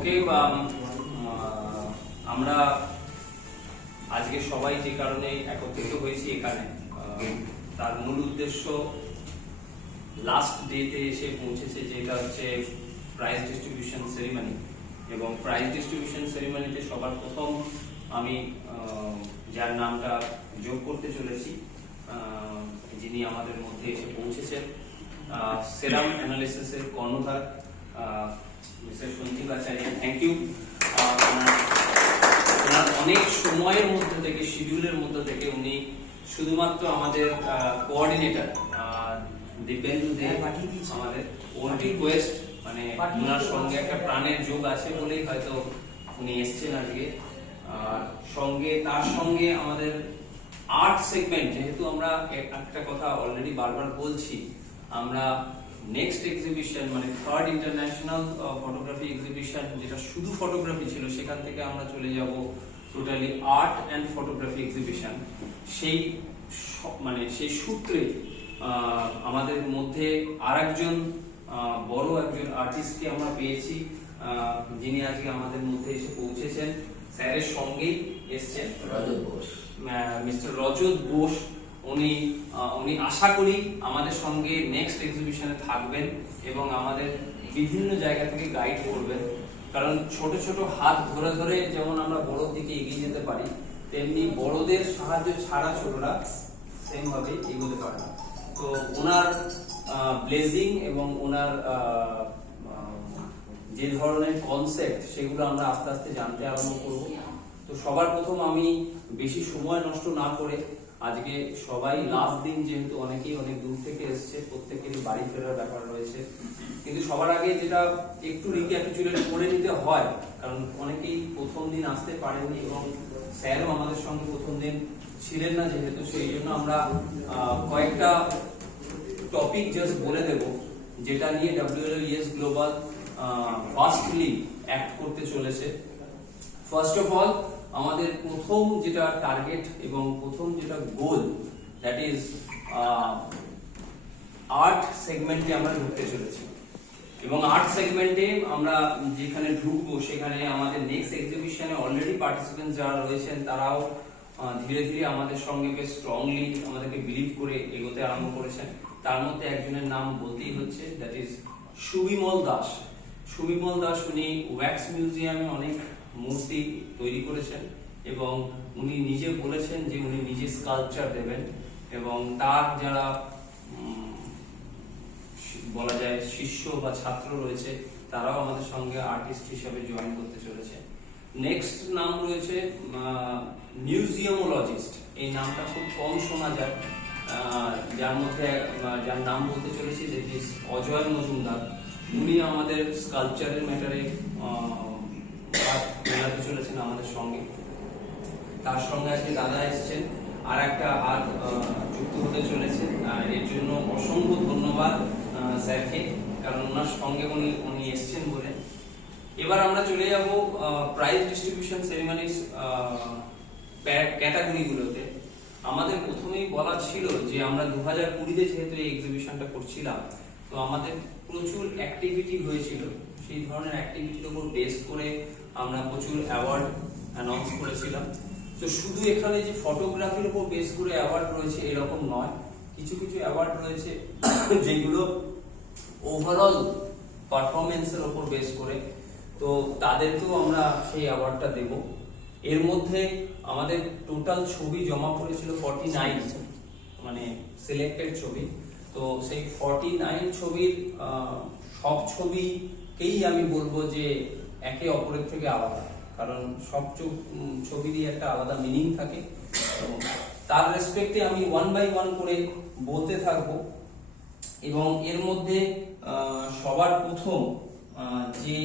ওকে, আমরা আজকে সবাই যে কারণে একত্রিত হয়েছি এখানে, তার মূল উদ্দেশ্য লাস্ট ডেতে এসে পৌঁছেছে, যেটা হচ্ছে প্রাইজ ডিস্ট্রিবিউশন সেরিমনি। এবং প্রাইজ ডিস্ট্রিবিউশন সেরিমনিতে সবার প্রথম আমি যার নামটা যোগ করতে চলেছি, যিনি আমাদের মধ্যে এসে পৌঁছেছেন, সেরাম অ্যানালিসিসের কর্ণধার mister Sanjib Acharya. Thank you. ওনার অনেক সময়ের মধ্যে থেকে, শিডিউলের মধ্যে থেকে উনি শুধুমাত্র আমাদের কোঅর্ডিনেটর দিব্যেন্দু দে আমাদের ওর রিকোয়েস্ট, মানে ওনার সঙ্গে একটা প্রাণের যোগ আছে বলেই হয়তো উনি এসছেন আজকে। সঙ্গে তার সঙ্গে আমাদের আর্ট সেগমেন্ট, যেহেতু আমরা একটা কথা অলরেডি বারবার বলছি, আমরা নেক্সট এক্সিবিশন মানে থার্ড ইন্টারন্যাশনাল ফটোগ্রাফি এক্সিবিশন, যেটা শুধু ফটোগ্রাফি ছিল, সেখান থেকে আমরা চলে যাব totally art and photography exhibition. সেই সূত্রে আমাদের মধ্যে আরেকজন বড় একজন আর্টিস্টকে আমরা পেয়েছি, যিনি আজকে আমাদের মধ্যে এসে পৌঁছেছেন, স্যারের সঙ্গেই এসছেন, মিস্টার রজত বোস। উনি আশা করি আমাদের সঙ্গে নেক্সট এক্সিবিশনে থাকবেন এবং আমাদের বিভিন্ন জায়গা থেকে গাইড করবেন। কারণ ছোট ছোট হাত ধরে ধরে যেমন আমরা বড়োর দিকে এগিয়ে যেতে পারি, তেমনি বড়দের সাহায্য ছাড়া ছোটরা সেম ভাবে এগোতে পারে না। তো ওনার ব্লেজিং এবং ওনার যে ধরনের কনসেপ্ট, সেগুলো আমরা আস্তে আস্তে জানতে আরম্ভ করব। তো সবার প্রথম আমি বেশি সময় নষ্ট না করে, আজকে সবাই লাস্ট দিন, যেহেতু অনেকেই অনেক দূর থেকে এসছে, প্রত্যেকেরই বাড়ি ফেরার ব্যাপার রয়েছে, কিন্তু সবার আগে যেটা একটু রিক্যাপিচুলেট করে নিতে হয়, কারণ অনেকেই প্রথম দিন আসতে পারেননি এবং স্যারও আমাদের সঙ্গে প্রথম দিন ছিলেন না, যেহেতু সেই জন্য আমরা কয়েকটা টপিক জাস্ট বলে দেব, যেটা নিয়ে WLO yes global fastly act করতে চলেছে। ফার্স্ট অফ অল, আমাদের প্রথম যেটা টার্গেট এবং প্রথম যেটা গোল, দ্যাট ইজ আর্ট সেগমেন্টে আমরা ঢুকতে চলেছি। এবং আর্ট সেগমেন্টে আমরা যেখানে ঢুকবো, সেখানে আমাদের নেক্সট এক্সিবিশনে অলরেডি পার্টিসিপেন্ট যারা রয়েছেন, তারাও ধীরে ধীরে আমাদের সঙ্গে বেশ স্ট্রংলি আমাদেরকে বিলিভ করে এগোতে আরম্ভ করেছেন। তার মধ্যে একজনের নাম বলতেই হচ্ছে, দ্যাট ইজ সুবিমল দাস। সুবিমল দাস, উনি ওয়্যাক্স মিউজিয়ামে অনেক মূর্তি তৈরি করেছেন এবং উনি নিজে বলেছেন যে উনি নিজে স্কাল্পচার দেবেন, এবং তার যারা বলা যায় শিষ্য বা ছাত্র রয়েছে, তারাও আমাদের সঙ্গে আর্টিস্ট হিসেবে জয়েন করতে চলেছে। নেক্সট নাম রয়েছে মিউজিয়ামোলজিস্ট। এই নামটা খুব কম শোনা যায়, যার নাম বলতে চলেছি, দ্যাট ইজ অজয় মজুমদার। উনি আমাদের স্কাল্পচারের ম্যাটারে মেলাতে চলেছেন আমাদের সঙ্গে। তার সঙ্গে আজকে দাদা এসছেন, আর একটা হাত যুক্ত হতে চলেছে। এর জন্য অসংখ্য ধন্যবাদ স্যারকে, কারণ ওনার সঙ্গে উনি এসছেন বলে। এবার আমরা চলে যাব প্রাইজ ডিস্ট্রিবিউশন সেরিমনির ক্যাটাগরিগুলোতে। আমাদের প্রথমেই বলা ছিল যে আমরা 2020-তে যেহেতু এই এক্সিবিশনটা করছিলাম, তো আমাদের প্রচুর অ্যাক্টিভিটি হয়েছিল। সেই ধরনের অ্যাক্টিভিটির উপর বেস করে আমরা প্রচুর অ্যাওয়ার্ড অ্যানাউন্স করেছিলাম। তো শুধু এখানে যে ফটোগ্রাফির উপর বেস করে অ্যাওয়ার্ড রয়েছে এরকম নয়, কিছু কিছু অ্যাওয়ার্ড রয়েছে যেগুলো ওভারঅল পারফরমেন্সের উপর বেস করে, তো তাদেরকেও আমরা সেই অ্যাওয়ার্ডটা দেব। এর মধ্যে আমাদের টোটাল ছবি জমা পড়েছিল 49, মানে সিলেক্টেড ছবি। তো সেই 49 ছবির সব ছবিকেই আমি বলবো যে একে অপরের থেকে আলাদা, কারণ সব ছবিরই একটা আলাদা মিনিং থাকে। তার রেসপেক্টে আমি ওয়ান বাই ওয়ান করে বলতে থাকবো। এবং এর মধ্যে সবার প্রথম যে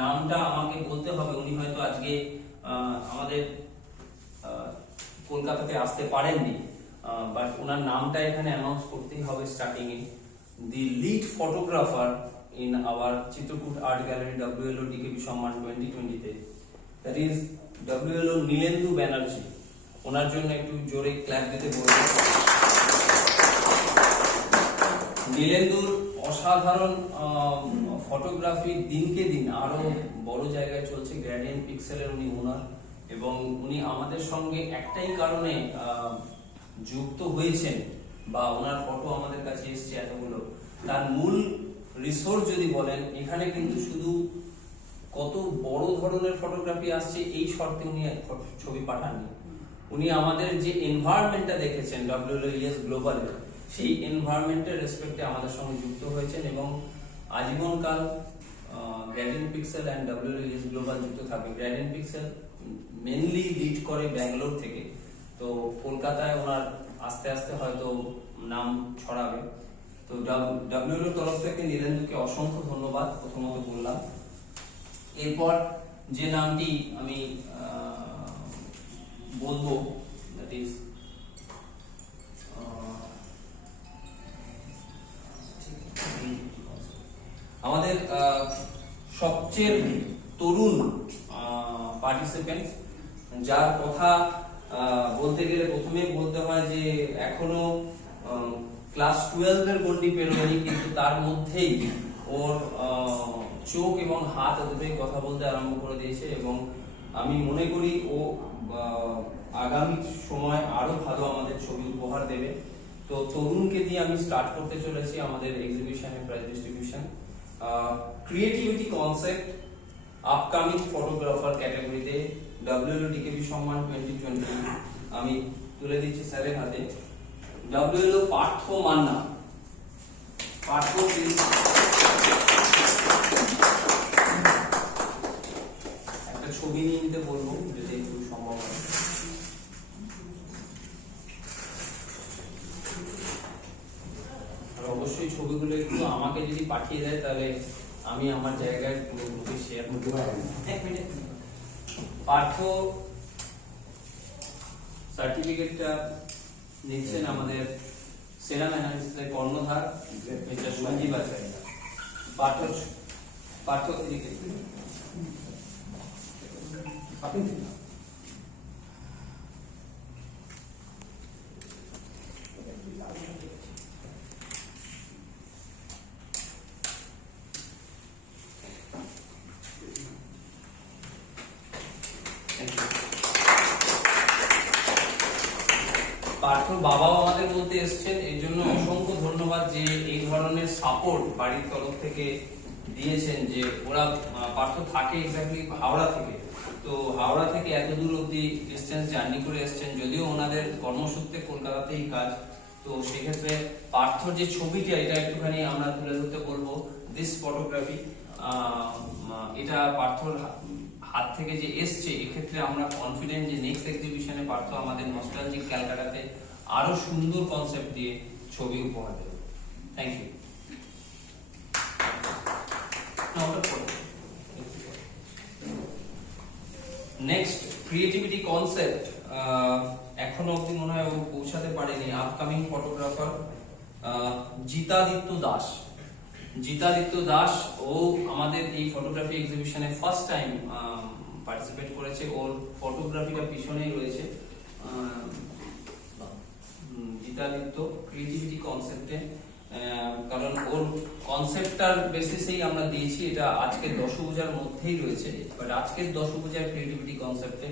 নামটা আমাকে বলতে হবে, উনি হয়তো আজকে আমাদের কলকাতাতে আসতে পারেননি, বাট ওনার নামটা এখানে অ্যানাউন্স করতেই হবে starting A. The lead photographer in our Chitrakoot art gallery WLO DKB সম্মান 2020-তে, that is WLO Nilendu Banerjee. ওনার জন্য একটু জোরে ক্ল্যাপ দিতে বলবো। নীলেন্দুর অসাধারণ ফটোগ্রাফি দিনকে দিন আরো বড় জায়গায় চলছে। গ্রেডিয়েন্ট পিক্সেলের উনি ওনার, এবং উনি আমাদের সঙ্গে একটাই কারণে যুক্ত হয়েছেন বা ওনার ফটো আমাদের কাছে এসছে এতগুলো, তার মূল রিসোর্স যদি বলেন, এখানে কিন্তু শুধু কত বড় ধরনের ফটোগ্রাফি আসছে এই শর্তে উনি ছবি পাঠাননি। উনি আমাদের যে এনভায়রনমেন্টটা দেখেছেন WLS গ্লোবালের, সেই এনভায়রনমেন্টের রেসপেক্টে আমাদের সঙ্গে যুক্ত হয়েছেন এবং আজীবনকাল gradient pixel and WLS global যুক্ত থাকবে। গ্রেডিয়েন্ট পিক্সেল মেনলি লিড করে ব্যাঙ্গালোর থেকে, তো কলকাতায় ওনার আস্তে আস্তে হয়তো নাম ছড়াবে। তো WLS তরফ থেকে নীলেন্দুকে অসংখ্য ধন্যবাদ প্রথমত বললাম। এরপর যে নামটি আমি বলবো, দ্যাট ইজ আমাদের সবচেয়ে তরুণ পার্টিসিপেন্ট, যার কথা বলতে গেলে প্রথমেই বলতে হয় যে এখনো ক্লাস 12 এর গন্ডি পেরোয়নি, কিন্তু তার মধ্যেই ওর চোখ এবং হাত দুটোই কথা বলতে আরম্ভ করে দিয়েছে এবং আমি মনে করি ও আগামী সময় আরো ভালো আমাদের ছবি উপহার দেবে। তো তরুণকে দিয়ে আমি স্টার্ট করতে চলেছি আমাদের এক্সিবিশনের prize distribution. Creativity concept upcoming photographer ক্যাটাগরিতে WLO-DKB সম্মান 2020 আমি তুলে দিচ্ছি স্যারের হাতে। WLO পার্থ মান্না। পার্থ প্লিজ একটা ছবি নিয়ে নিতে বলবো যদি একটু সম্ভব হয়। আর অবশ্যই ছবিগুলো একটু আমাকে যদি পাঠিয়ে দেয় তাহলে আমি আমার জায়গায় পুরো গ্রুপে শেয়ার করতে পারবো। পার্থ সার্টিফিকেটটা নিচ্ছেন আমাদের সেরাম অ্যানালিসিসের কর্ণধার মিস্টার সঞ্জীব আচার্য। পার্থ এদিকে আপনি পার্থর বাবাও আমাদের বলতে এসেছেন, এর জন্য অসংখ্য ধন্যবাদ যে এই ধরনের সাপোর্ট বাড়ির তরফ থেকে দিয়েছেন। যে ওরা পার্থ থাকে এক্স্যাক্টলি হাওড়া থেকে, তো হাওড়া থেকে এত দূর অব্দি ডিস্টেন্স জার্নি করে এসেছেন, যদিও ওনাদের কর্মসূত্রে কলকাতাতেই কাজ। তো সেক্ষেত্রে পার্থর যে ছবিটা, এটা একটুখানি আমরা তুলে ধরতে বলবো। দিস ফটোগ্রাফি এটা পার্থর হাত থেকে যে এসছে, এক্ষেত্রে আমরা কনফিডেন্ট যে নেক্সট এক্সিবিশনে পার্থ আমাদের নস্টালজিক ক্যালকাটাতে আরো সুন্দর কনসেপ্ট দিয়ে ছবি উপহার দেবে। Thank you. Next creativity concept এখনো অবধি মনে হয় ও পৌঁছাতে পারেনি। Upcoming photographer Jitaditya Das. জিতাদিত্য দাস ও আমাদের এই ফটোগ্রাফি এক্সিবিশনে ফার্স্ট টাইম পার্টিসিপেট করেছে। ওর ফটোগ্রাফিটা পিছনেই রয়েছে। জিতাদিত্য ক্রিয়েটিভিটি কনসেপ্টে, কারণ ওর কনসেপ্টটার বেসিসেই আমরা দিয়েছি, এটা আজকের দশভুজার মধ্যেই রয়েছে, বাট আজকের দশভুজার ক্রিয়েটিভিটি কনসেপ্টে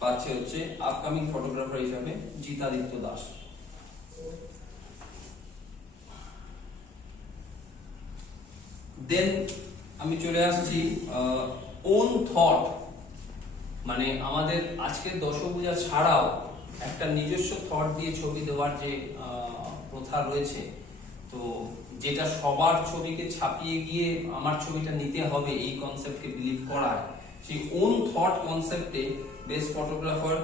পাচ্ছে হচ্ছে আপকামিং ফটোগ্রাফার হিসাবে জিতাদিত্য দাস। দেন আমি চলে আসছি ওন থট, মানে আমাদের আজকের দশভুজা ছাড়াও একটা নিজস্ব থট দিয়ে ছবি দেওয়ার যে প্রথা রয়েছে, তো যেটা সবার ছবিকে ছাপিয়ে গিয়ে আমার ছবিটা নিতে হবে এই কনসেপ্টকে বিলিভ করায়, সেই ওন থট কনসেপ্টে বেস্ট ফটোগ্রাফার,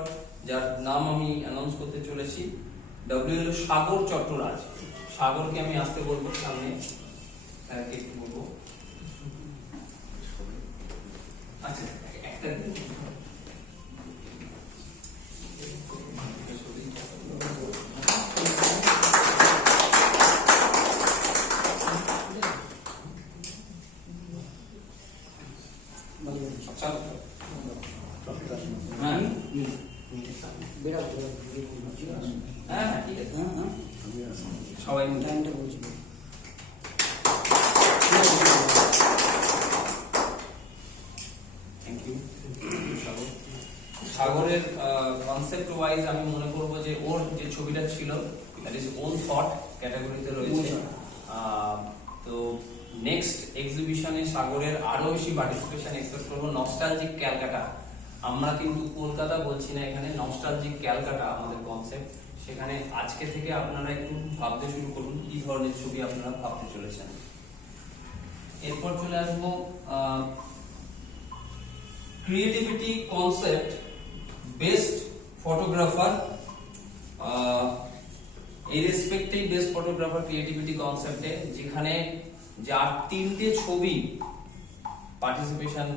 যার নাম আমি অ্যানাউন্স করতে চলেছি, WLO সাগর চট্টরাজ। সাগরকে আমি আসতে বলবো সামনে, স্যারকে একটু বলবো। আচ্ছা, একটা সবাই সাগরের কনসেপ্ট ওয়াইজ আমি মনে করব যে ওর যে ছবিটা ছিল দ্যাট ইজ ওন থট ক্যাটাগরিতে রয়েছে। তো নেক্সট এক্সিবিশনে সাগরের আরো বেশি পার্টিসিপেশন এক্সপেক্ট করব। নস্টালজিক ক্যালকাটা, আমরা কিন্তু কলকাতা বলছি না, এখানে নস্টালজিক ক্যালকাটা আমাদের কনসেপ্ট। সেখানে আজকে থেকে আপনারা একটু ভাবতে শুরু করুন কি ধরনের ছবি আপনারা ভাবতে চলেছেন। এরপর চলে আসবো ক্রিয়েটিভিটি কনসেপ্ট বেস্ট ফটোগ্রাফার। এই রেসপেক্টে বেস্ট ফটোগ্রাফার ক্রিয়েটিভিটি কনসেপ্টে, যেখানে যার 3টে ছবি পার্টিসিপেশন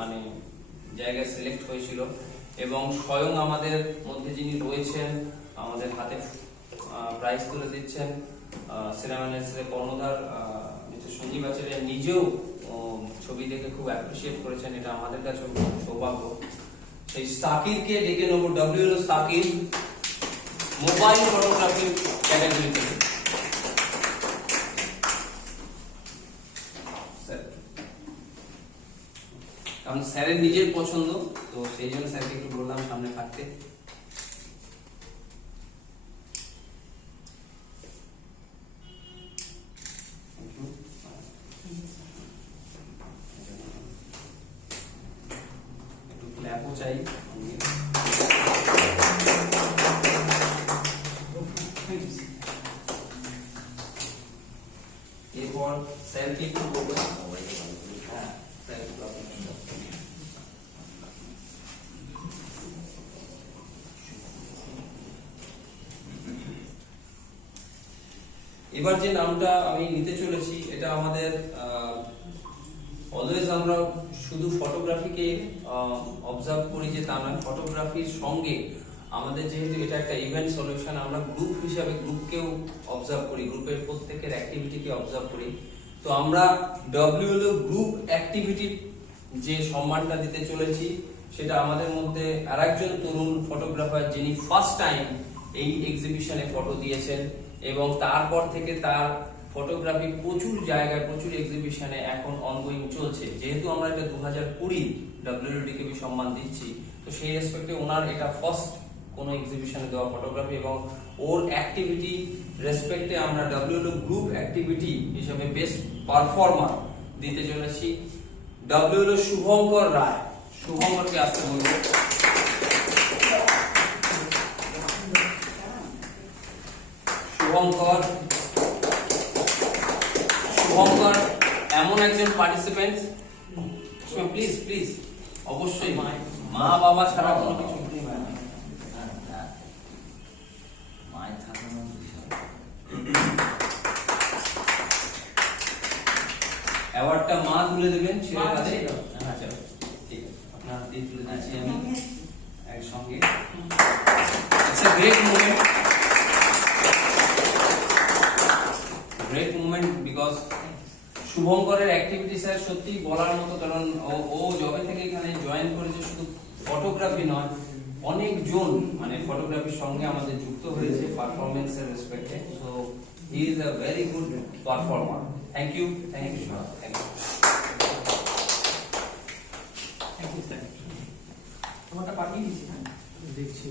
মানে জায়গায় সিলেক্ট হয়েছিল এবং স্বয়ং আমাদের মধ্যে যিনি রয়েছেন আমাদের হাতে প্রাইজ তুলে দিচ্ছেন সিনেমানের কর্ণধার মিস্টার সঞ্জীব আচার্য নিজেও ছবি দেখে খুব অ্যাপ্রিসিয়েট করেছেন, এটা আমাদের কাছে সৌভাগ্য। সেই সাকিরকে ডেকে নেব, ডব্লিউএল সাকির মোবাইল ফটোগ্রাফি ক্যাটাগরিতে। কারণ স্যারের নিজের পছন্দ, তো সেই জন্য স্যারকে একটু বললাম সামনে থাকতে। একটু ক্ল্যাপও চাই। এরপর স্যারকে একটু বলবো, হ্যাঁ স্যার একটু এবার যে নামটা আমি নিতে চলেছি এটা আমাদের অলওয়েজ আমরা শুধু ফটোগ্রাফিকে অবজার্ভ করি যে তা নয়, ফটোগ্রাফির সঙ্গে আমাদের যেহেতু এটা একটা ইভেন্ট সলিউশন, আমরা গ্রুপ হিসাবে গ্রুপকেও অবজার্ভ করি, গ্রুপের প্রত্যেকের অ্যাক্টিভিটিকে অবজার্ভ করি। তো আমরা ডব্লিউএলও গ্রুপ অ্যাক্টিভিটির যে সম্মানটা দিতে চলেছি সেটা আমাদের মধ্যে আরেকজন তরুণ ফটোগ্রাফার যিনি ফার্স্ট টাইম এই এক্সিবিশনে ফটো দিয়েছেন এবং তারপর থেকে তার ফটোগ্রাফি প্রচুর জায়গায় প্রচুর এক্সিবিশনে এখন অনগোয়িং চলছে। যেহেতু আমরা এটা 2020 ডব্লিউডিকেবি সম্মান দিচ্ছি, তো সেই রেসপেক্টে ওনার এটা ফার্স্ট কোনো এক্সিবিশনে দেওয়া ফটোগ্রাফি এবং ওর অ্যাক্টিভিটি রেসপেক্টে আমরা ডব্লিউএলও গ্রুপ অ্যাক্টিভিটি হিসেবে বেস্ট পারফর্মার দিতে চলেছি ডব্লিউএলও শুভঙ্কর রায়। শুভঙ্করকে আসতে বলবো। শুভঙ্কর এমন একজন পার্টিসিপেন্ট, প্লিজ প্লিজ অবশ্যই মা বাবা ছাড়া কোনো কিছু অ্যাওয়ার্ডটা মা তুলে দেবেন ছেলের হাতে। হ্যাঁ চলো ঠিক আছে, আপনার হাতে তুলে দিচ্ছি আমি একসঙ্গে। It's a great moment, great moment because শুভঙ্করের অ্যাক্টিভিটি স্যার সত্যি বলার মতো। কারণ ও যবে থেকে এখানে জয়েন করেছে শুধু ফটোগ্রাফি নয়, অনেকজন মানে ফটোগ্রাফির সঙ্গে আমাদের যুক্ত হয়েছে পারফরমেন্সের রেসপেক্টে। So he is a very good performer. Thank you, thank you, thank you, thank you sir. তোমারটা পাঠিয়ে দিচ্ছি, হ্যাঁ দেখছি।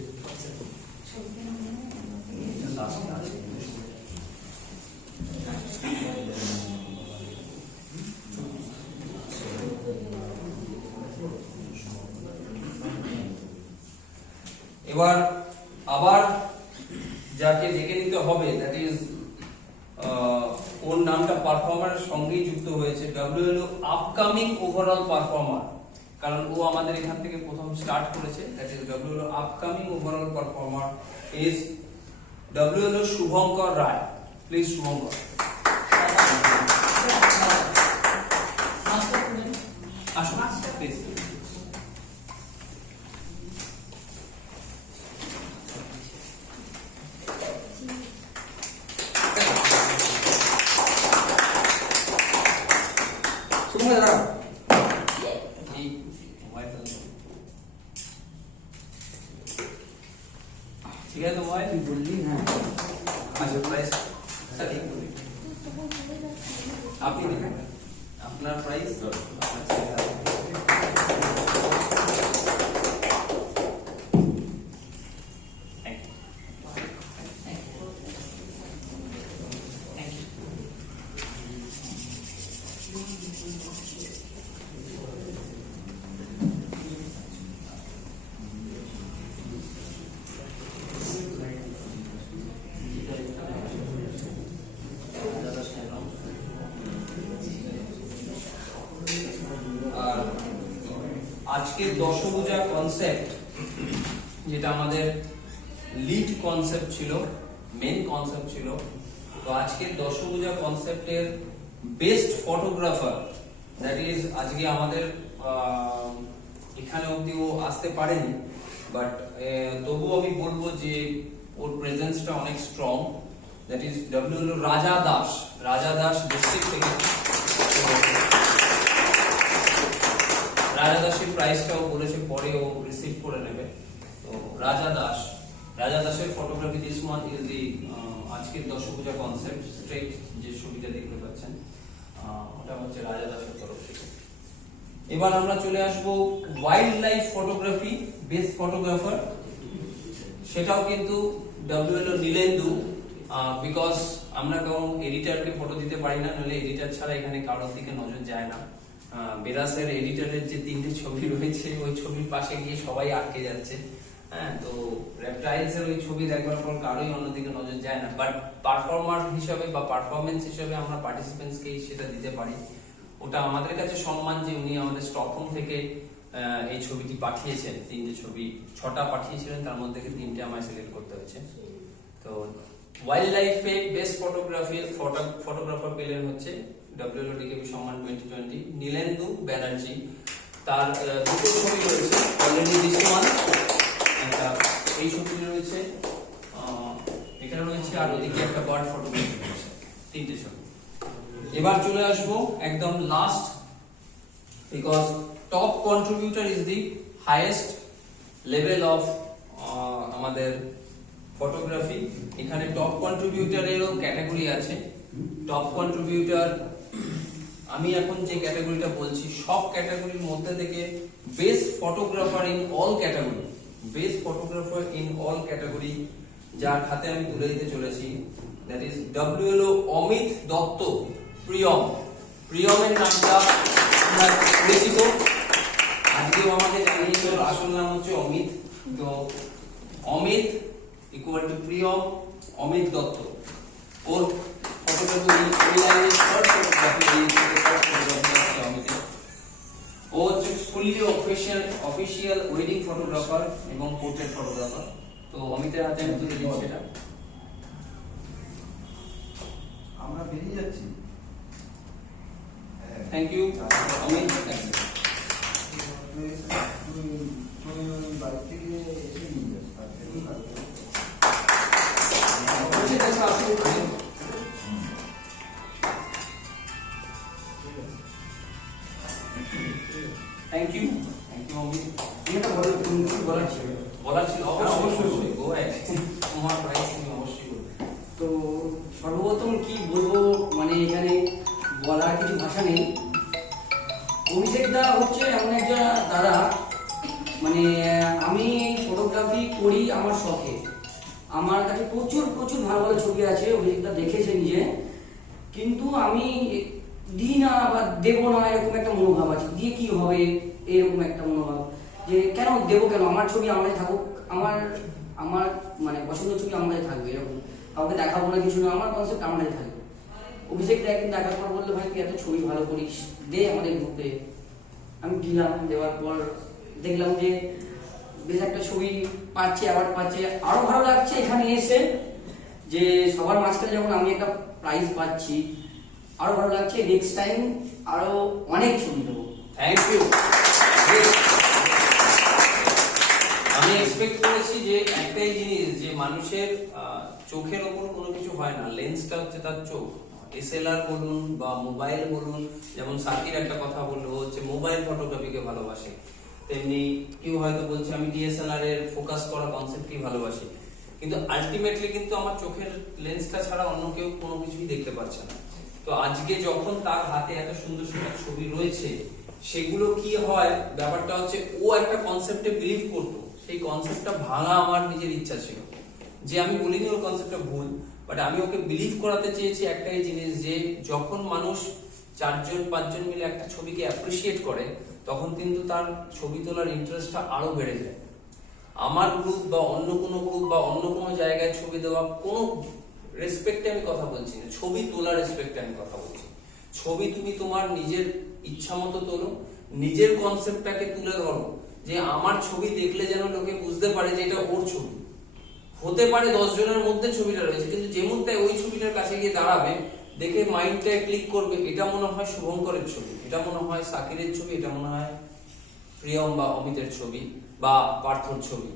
এবার আবার যাকে ডেকে নিতে হবে দ্যাট ইজ ওর নামটা পারফর্মারের সঙ্গেই যুক্ত হয়েছে ডব্লিউএলও আপকামিং ওভারঅল পারফর্মার, কারণ ও আমাদের এখান থেকে প্রথম স্টার্ট করেছে। That is WLO upcoming overall performer is WLO Shubhankar Roy. Please Shubhankar আসুন প্লিজ। ठीक है तो मोबाइल बोली है। अच्छा प्राइस सर एक मिनट आप ही देखें अपना प्राइस। আজকের দশভুজা কনসেপ্ট, যেটা আমাদের লিড কনসেপ্ট ছিল, মেন কনসেপ্ট ছিল, তো আজকের দশভুজা কনসেপ্টের বেস্ট ফটোগ্রাফার, দ্যাট ইজ আজকে আমাদের এখানে অব্দি ও আসতে পারেনি, বাট তবুও আমি বলবো যে ওর প্রেজেন্সটা অনেক স্ট্রং। দ্যাট ইজ হলো রাজা দাস, রাজা দাস ডিস্ট্রিক্ট থেকে। রাজা দাসের প্রাইসটাও বলেছে পরে ও রিসিভ করে নেবে। তো রাজা দাসের photography, this one is the আজকের দশভুজা কনসেপ্ট। স্ট্রেট যে ছবিটা দেখতে পাচ্ছেন ওটা হচ্ছে রাজা দাসের তরফ থেকে। এবার আমরা চলে আসব wild life photography, best photographer, সেটাও কিন্তু হলো নীলেন্দু। বিকজ আমরা কারণ এডিটরকে ফটো দিতে পারি না, নইলে এডিটর ছাড়া এখানে কারোর দিকে নজর যায় না। বেরাসের এডিটরের যে 3টে ছবি রয়েছে, ওই ছবির পাশে গিয়ে সবাই আটকে যাচ্ছে। হ্যাঁ, তো রেপটাইলস এর ওই ছবি দেখবার পর কারোই অন্যদিকে নজর যায় না, বাট পারফরমার হিসাবে বা পারফরমেন্স হিসাবে আমরা পার্টিসিপেন্টসকেই সেটা দিতে পারি। ওটা আমাদের কাছে সম্মান যে উনি আমাদের স্টকহোম থেকে এই ছবিটি পাঠিয়েছেন। 3টে ছবি, 6টা পাঠিয়েছিলেন, তার মধ্যে থেকে 3টে আমায় সিলেক্ট করতে হয়েছে। তো ওয়াইল্ড লাইফে বেস্ট ফটোগ্রাফার পেলেন হচ্ছে WLODKB সম্মান 2020 নীলেন্দু ব্যানার্জি। তার 2টো ছবি রয়েছে অলরেডি, দিস ওয়ান একটা, এই ছবি রয়েছে, এখানে রয়েছে, আর ওদিকে একটা বার্ড ফটোগ্রাফি রয়েছে, 3টে ছবি। এবার চলে আসবো একদম last, because top contributor is the highest level of আমাদের ফটোগ্রাফি। এখানে টপ কন্ট্রিবিউটরেরও ক্যাটাগরি আছে। টপ কন্ট্রিবিউটর আমি এখন যে ক্যাটাগরিটা বলছি, সব ক্যাটাগরির মধ্যে থেকে best photographer in all category, best photographer in all category যার হাতে আমি তুলে দিতে চলেছি, that is WLO Amit Dutta Priyam. প্রিয়মের নামটা আমরা পরিচিত, আজকেও আমাকে জানিয়েছে ওর আসল নাম হচ্ছে অমিত। তো অমিত ইকুয়াল টু প্রিয়ম অমিত দত্ত। ওর ফটোগ্রাফি ও হচ্ছে ফুললি অফিসিয়াল ওয়েডিং ফটোগ্রাফার এবং পোর্ট্রেট ফটোগ্রাফার। তো অমিতের হাতে আমি তুলে দিচ্ছি এটা। আমরা বেরিয়ে যাচ্ছি। Thank you Amit. বাড়ি থেকে এসে নিয়ে যাচ্ছি। Thank you Amit. এটা বলার ছিল অবশ্যই গো হ্যাঁ, তোমার প্রাইস তুমি অবশ্যই বলবে। তো সর্বপ্রথম কি বলবো, মানে এখানে বলার কিছু ভাষা নেই। অভিষেকদা হচ্ছে এমন একটা দাদা, মানে আমি ফটোগ্রাফি করি আমার শখে। আমার কাছে প্রচুর প্রচুর ভালো ভালো ছবি আছে, অভিষেকদা দেখেছে নিজে, কিন্তু আমি দিই না বা দেবো না, এরকম একটা মনোভাব আছে। দিয়ে কি হবে এরকম একটা মনোভাব, যে কেন দেবো, কেন আমার ছবি আমাদের থাকুক, আমার আমার মানে পছন্দের ছবি আমাদের থাকবে, এরকম কাউকে দেখাবো না কিছু না, আমার কনসেপ্ট আমাদের থাকবে। অভিষেক একদিন দেখার পর বললো, ভাই তুই এত ছবি ভালো করিস, দে আমাদের গ্রুপে। আমি দিলাম, দেওয়ার পর দেখলাম যে বেশ একটা ছবি পাচ্ছে, অ্যাওয়ার্ড পাচ্ছে। আরো ভালো লাগছে এখানে এসে যে সবার মাঝখানে যখন আমি একটা প্রাইজ পাচ্ছি, আরো ভালো লাগছে। নেক্সট টাইম আরো অনেক ছবি দেবো। Thank you. আমি এক্সপেক্ট করেছি যে একটাই জিনিস, যে মানুষের চোখের ওপর কোনো কিছু হয় না, লেন্সটা হচ্ছে তার চোখ। SLR বলুন বা মোবাইল বলুন, যেমন সাকির একটা কথা বললো হচ্ছে মোবাইল ফটোগ্রাফিকে ভালোবাসে, তেমনি কেউ হয়তো বলছে আমি DSLR এর ফোকাস করা কনসেপ্টকেই ভালোবাসি। কিন্তু আলটিমেটলি কিন্তু আমার চোখের লেন্সটা ছাড়া অন্য কেউ কোনো কিছুই দেখতে পাচ্ছে না। তো আজকে যখন তার হাতে এত সুন্দর সুন্দর ছবি রয়েছে, সেগুলো কি হয়, ব্যাপারটা হচ্ছে ও একটা কনসেপ্টে বিলিভ করতো, সেই কনসেপ্টটা ভাঙা আমার নিজের ইচ্ছা ছিল। যে আমি বলিনি ওর কনসেপ্টটা ভুল, বাট আমি ওকে বিলিভ করাতে চেয়েছি একটাই জিনিস, যে যখন মানুষ 4-5 মিলে একটা ছবিকে অ্যাপ্রিসিয়েট করে, তখন কিন্তু তার ছবি তোলার ইন্টারেস্টটা আরো বেড়ে যায়। আমার গ্রুপ বা অন্য কোনো গ্রুপ বা অন্য কোনো জায়গায় ছবি দেওয়া কোনো রেসপেক্টে আমি কথা বলছি না, ছবি তোলার রেসপেক্টে আমি কথা বলছি। ছবি তুমি তোমার নিজের ইচ্ছা মতো তোলো, নিজের কনসেপ্টটাকে তুলে ধরো, যে আমার ছবি দেখলে যেন লোকে বুঝতে পারে যে এটা ওর ছবি। হতে পারে 10 জনের মধ্যে ছবিটা রয়েছে, কিন্তু যে মুহূর্তে ওই ছবিটার কাছে গিয়ে দাঁড়াবে, দেখে মাইন্ডটা ক্লিক করবে, এটা মনে হয় শুভঙ্করের ছবি, এটা মনে হয় সাকিরের ছবি, এটা মনে হয় প্রিয়ম বা অমিতের ছবি বা পার্থর ছবি,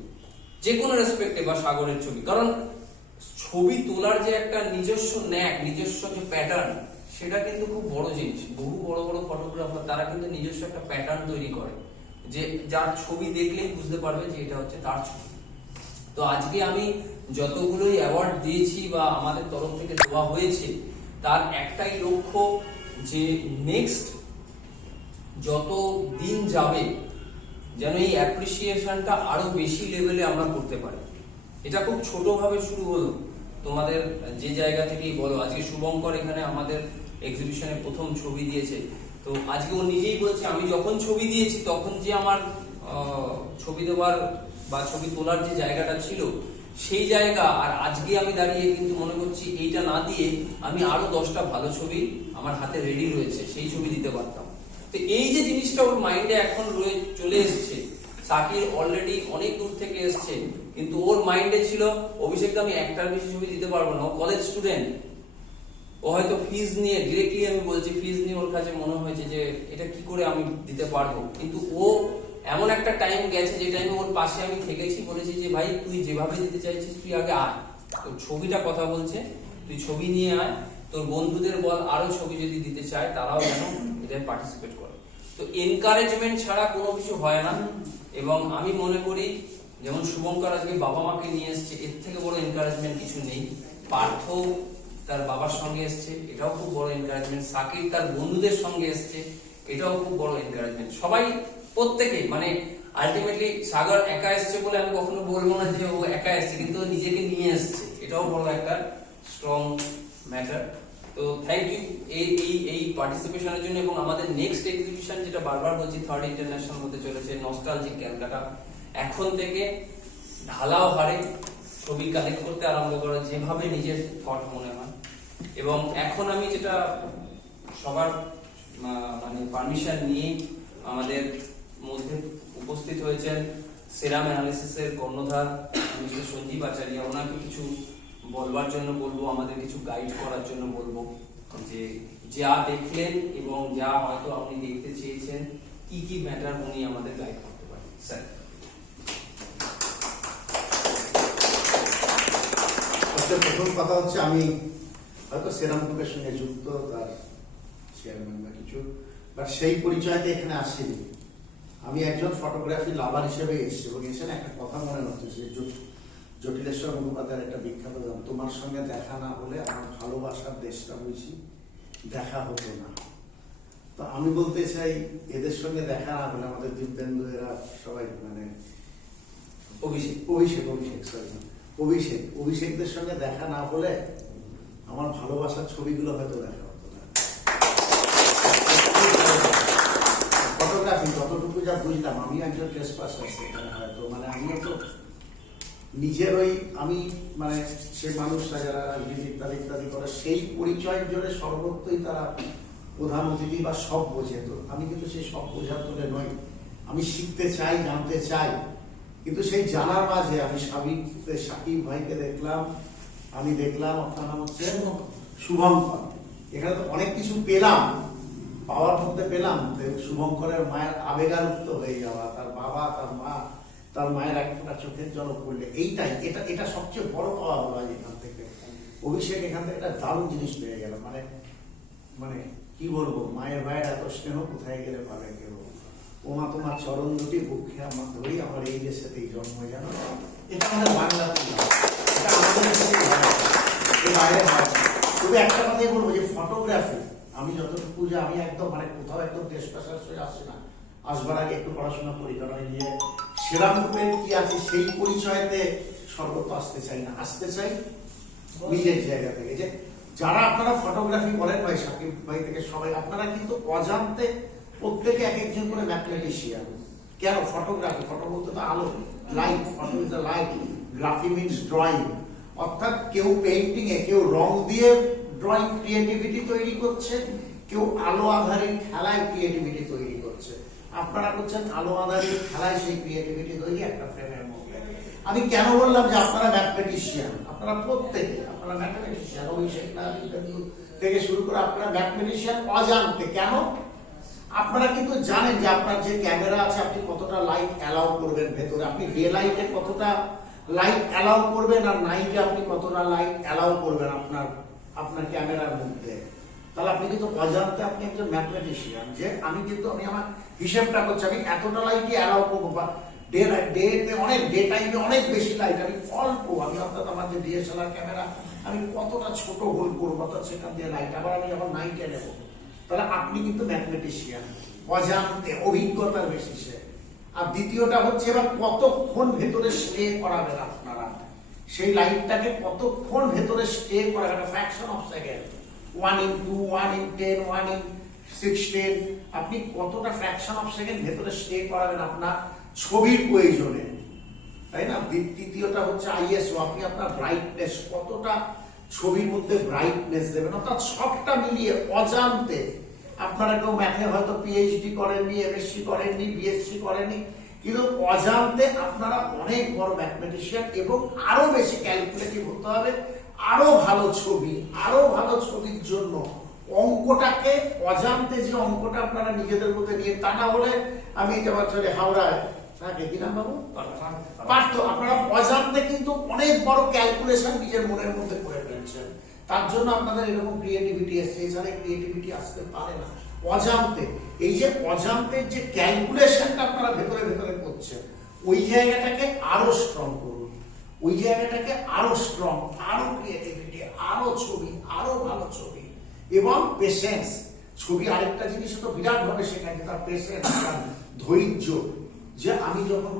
যে কোনো রেসপেক্টে, বা সাগরের ছবি। কারণ ছবি তোলার যে একটা নিজস্ব ন্যাক, নিজস্ব যে প্যাটার্ন, সেটা কিন্তু খুব বড় জিনিস। বহু বড় বড় ফটোগ্রাফার তারা কিন্তু নিজস্ব একটা প্যাটার্ন তৈরি করে, যে যার ছবি দেখলেই বুঝতে পারবে যে এটা হচ্ছে তার ছবি। তো আজকে আমি যতগুলোই অ্যাওয়ার্ড দিয়েছি বা আমাদের তরফ থেকে দেওয়া হয়েছে, তার একটাই লক্ষ্য, যে নেক্সট যত দিন যাবে যেন এই অ্যাপ্রিসিয়েশনটা আরো বেশি লেভেলে আমরা করতে পারি। এটা খুব ছোটভাবে শুরু হলো, তোমাদের যে জায়গা থেকেই বলো। আজকে শুভঙ্কর এখানে আমাদের এক্সিবিশনে প্রথম ছবি দিয়েছে, তো আজকে ও নিজেই বলছে আমি যখন ছবি দিয়েছি তখন যে আমার ছবি দেওয়ার বা ছবি তোলার যে জায়গাটা ছিল, সেই জায়গা আর আজকে আমি দাঁড়িয়ে কিন্তু মনে করছি এইটা না দিয়ে আমি আরো 10টা ভালো ছবি আমার হাতে রেডি রয়েছে, সেই ছবি দিতে পারতাম। তো এই যে জিনিসটা ওর মাইন্ডে এখন চলে এসছে, সাকির অলরেডি অনেক দূর থেকে এসছে, কিন্তু ওর মাইন্ডে ছিল অভিষেককে আমি একটার বেশি ছবি দিতে পারবো না, ও কলেজ স্টুডেন্ট, ও হয়তো ফিজ নিয়ে, ডিরেক্টলি আমি বলছি, ফিজ নিয়ে ওর কাছে মনে হয়েছে যে এটা কি করে আমি দিতে পারবো। কিন্তু ও এমন একটা টাইম গেছে যে টাইমে ওর পাশে আমি থেকেছি, বলেছি যে ভাই তুই যেভাবে দিতে চাইছিস তুই আগে আয়, তোর ছবিটা কথা বলছে, তুই ছবি নিয়ে আয়, তোর বন্ধুদের বল আরো ছবি যদি দিতে চায় তারাও যেন এটায় পার্টিসিপেট করে। তো এনকারেজমেন্ট ছাড়া কোনো কিছু হয় না। এবং আমি মনে করি যেমন শুভঙ্কর আজকে বাবা মাকে নিয়ে এসছে, এর থেকে বড় এনকারেজমেন্ট কিছু নেই। পার্থ তার বাবার সঙ্গে এসছে, এটাও খুব বড় এনকারেজমেন্ট। সাকিব তার বন্ধুদের সঙ্গে এসছে, এটাও খুব বড় এনকারেজমেন্ট। সবাই প্রত্যেকে, মানে আলটিমেটলি সাগর একা এসছে বলে আমি কখনো বলবো না যে ও একা এসছে, কিন্তু ও নিজেকে নিয়ে এসছে, এটাও বড় একটা স্ট্রং ম্যাটার। তো থ্যাংক ইউ এই পার্টিসিপেশনের জন্য। এবং আমাদের নেক্সট এক্সিবিশন, যেটা বারবার বলছি, 3rd ইন্টারন্যাশনাল হতে চলেছে, নস্টালজিক ক্যালকাটা। এখন থেকে ঢালাও হারে ছবি কালেক্ট করতে আরম্ভ করো, যেভাবে নিজের থট মনে হয়। এবং এখন আমি যেটা সবার মানে পারমিশন নিয়ে আমাদের মধ্যে উপস্থিত হয়েছেন সেরাম অ্যানালিসিসের কর্ণধার মিস্টার সঞ্জীব আচার্য, ওনাকে কিছু বলবার জন্য বলবো, আমাদের কিছু গাইড করার জন্য বলবো, যে যা দেখলেন এবং যা হয়তো আপনি দেখতে চেয়েছেন, কি কি ম্যাটার উনি আমাদের গাইড করতে পারেন। স্যার, প্রথম কথা হচ্ছে, আমি হয়তো সেরাম গ্রুপের সঙ্গে যুক্ত, তার চেয়ারম্যান বা কিছু, বাট সেই পরিচয়তে এখানে আসেনি। আমি একজন ফটোগ্রাফি লাভার হিসেবে এসেছি, এবং এসে একটা কথা মনে হচ্ছে যে জটিলেশ্বর মুখোপাধ্যায়ের একটা বিখ্যাত গান, তোমার সঙ্গে দেখা না হলে আমার ভালোবাসার দেশটা বুঝি দেখা হতো না। তো আমি বলতে চাই, এদের সঙ্গে দেখা না হলে, আমাদের দিব্যেন্দু এরা সবাই, মানে অভিষেকদের সঙ্গে দেখা না হলে আমার ভালোবাসার ছবিগুলো হয়তো দেখা হতো না। ফটোগ্রাফি যতটুকু যা বুঝলাম, আমি একজন ট্রেসপাসার সেখানে, হয়তো মানে আমিও তো নিজের ওই, আমি মানে সেই মানুষরা যারা রাজনীতি ইত্যাদি ইত্যাদি করে, সেই পরিচয়ের জন্য সর্বত্রই তারা প্রধান অতিথি বা সব বোঝে। তো আমি কিন্তু সেই সব বোঝার তোলে নই, আমি শিখতে চাই, জানতে চাই। কিন্তু সেই জানার মাঝে আমি সাকিব ভাইকে দেখলাম, আমি দেখলাম আপনার নাম হচ্ছে শুভঙ্কর, এখানে তো অনেক কিছু পেলাম, পাওয়ার মধ্যে পেলাম শুভঙ্করের মায়ের আবেগালুপ্ত হয়ে যাওয়া, তার বাবা, তার মা, তার মায়ের এক ফোঁটা চোখের জল পড়লে, এটা সবচেয়ে বড় পাওয়া হলো আজ এখান থেকে। অভিষেক এখান থেকে একটা দারুণ জিনিস পেয়ে গেল, মানে কি বলবো, মায়ের ভাইয়ের এত স্নেহ কোথায় গেলে পাবে কেউ। ওমা তোমার চরণ দুটি বুকে আমার ধরি, আমার এই দেশেতেই জন্ম, জানো, এটা আমাদের বাংলাতে, এটা আমাদের বাইরে হয়। তবে একটা কথাই বলবো, যে ফটোগ্রাফি আমি যতটুকু যে আমি একদম মানে কোথাও একদম দেশ পেশার হয়ে আসছি না, আসবার আগে একটু পড়াশোনা করি, কারণ এই যে সেরাম গ্রুপের কি আছে সেই পরিচয়তে সর্বত্র আসতে চাই না, আসতে চাই নিজের জায়গা থেকে। যে যারা আপনারা ফটোগ্রাফি করেন, ভাই সাকিব ভাই থেকে সবাই, আপনারা কিন্তু অজান্তে প্রত্যেকে এক একজন করে ম্যাথমেটিশিয়ান। কেন? ফটোগ্রাফি, ফটো বলতে তো আলো, light, photo is the light, গ্রাফি means drawing. অর্থাৎ কেউ পেইন্টিং এ, কেউ রং দিয়ে ড্রয়িং ক্রিয়েটিভিটি তৈরি করছে, কেউ আলো আধারের খেলায় ক্রিয়েটিভিটি তৈরি করছে। আপনারা করছেন আলো আঁধারির খেলায় সেই ক্রিয়েটিভিটি তৈরি একটা ফ্রেমের মধ্যে। আমি কেন বললাম যে আপনারা ম্যাথমেটিশিয়ান, আপনারা প্রত্যেকে আপনারা ম্যাথমেটিশিয়ান, অভিষেক থেকে শুরু করে আপনারা ম্যাথমেটিশিয়ান অজান্তে। কেন? আপনারা কিন্তু জানেন যে আপনার যে ক্যামেরা আছে আপনি কতটা লাইট অ্যালাউ করবেন ভেতরে, আপনি ডে লাইটে কতটা লাইট অ্যালাউ করবেন আর নাইটে আপনি কতটা লাইট অ্যালাউ করবেন আপনার ক্যামেরার মধ্যে। তাহলে আপনি কিন্তু অজান্তে আপনি একজন ম্যাথমেটিশিয়ান যে আমি আমার হিসেবটা করছি, আমি এতটা লাইটই অ্যালাউ করবো, বা ডেতে অনেক ডে টাইমে অনেক বেশি লাইট আমি অল্প, আমি অর্থাৎ আমার যে ডিএসএলআর ক্যামেরা আমি কতটা ছোট হোল করবো অর্থাৎ সেখান দিয়ে লাইট, আবার আমি যখন নাইটে নেবো। তাহলে আপনি কিন্তু ম্যাথমেটিশিয়ান অজান্তে অভিজ্ঞতার বেসিসে। আর দ্বিতীয়টা হচ্ছে এবার কতক্ষণ ভেতরে স্টে করাবেন আপনারা সেই লাইটটাকে, কতক্ষণ ভেতরে স্টে করাবেন, fraction of second, 1 in 2, 1 in 10, 1 in 16, আপনি কতটা ফ্র্যাকশন অফ সেকেন্ড ভেতরে স্টে করাবেন আপনার ছবির প্রয়োজনে, তাই না? তৃতীয়টা হচ্ছে আইএসও, আপনি আপনার ব্রাইটনেস কতটা ছবির মধ্যে ব্রাইটনেস দেবেন, অর্থাৎ সবটা মিলিয়ে অজান্তে। আপনারা কেউ ম্যাথে হয়তো পিএইচডি করেননি, এমএসসি করেননি, বিএসসি করেননি, কিন্তু অজান্তে আপনারা অনেক বড় ম্যাথমেটিশিয়ান, এবং আরো বেশি ক্যালকুলেটিভ হতে হবে, আরো ভালো ছবি, আরো ভালো ছবির জন্য অঙ্কটাকে অজান্তে যে অঙ্কটা আপনারা নিজেদের মধ্যে নিয়ে, তা না হলে আমি যে বছরে হাওড়ায় থাকে কি নাম বাবু পারতো, আপনারা অজান্তে কিন্তু অনেক বড় ক্যালকুলেশন নিজের মনের মধ্যে করে ফেলছেন। তার জন্য আপনাদের এরকম ক্রিয়েটিভিটি এসছে, এছাড়া ক্রিয়েটিভিটি আসতে পারে না অজান্তে। এই যে অজান্তের যে ক্যালকুলেশনটা আপনারা ভেতরে ভেতরে করছেন, ওই জায়গাটাকে আরো স্ট্রং করুন, ওই জায়গাটাকে আরো স্ট্রং, আরো ক্রিয়েটিভিটি, আরো ছবি, আরো ভালো ছবি এবং পেশেন্স। ছবি আরেকটা জিনিস তো বিরাট ভাবে শেখায়, তার পেশেন্স, ধৈর্য। যে আমি যখন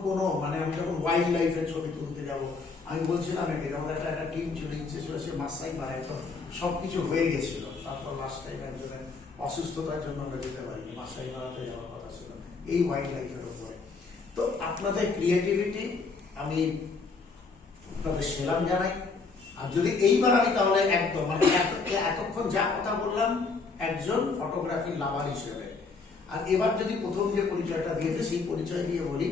আমি যখন ওয়াইল্ড লাইফের ছবি তুলতে যাব, আমি বলছিলাম আমাদের একটা টিম ছিল, ইচ্ছে ছিল সে মাসাই মারা, তো সবকিছু হয়ে গেছিল, তারপর লাস্ট টাইম একজনের অসুস্থতার জন্য আমরা যেতে পারিনি, মাসাই মারাতে যাওয়ার কথা ছিল এই ওয়াইল্ড লাইফের উপরে। তো আপনাদের ক্রিয়েটিভিটি আমি আপনাদের সেলাম জানাই। আর যদি এইবার আমি তাহলে একদম এতক্ষণ যা কথা বললাম একজন ফটোগ্রাফির লাভার হিসেবে, আর এবার যদি প্রথম যে পরিচয়টা দিয়েছে সেই পরিচয় দিয়ে বলি,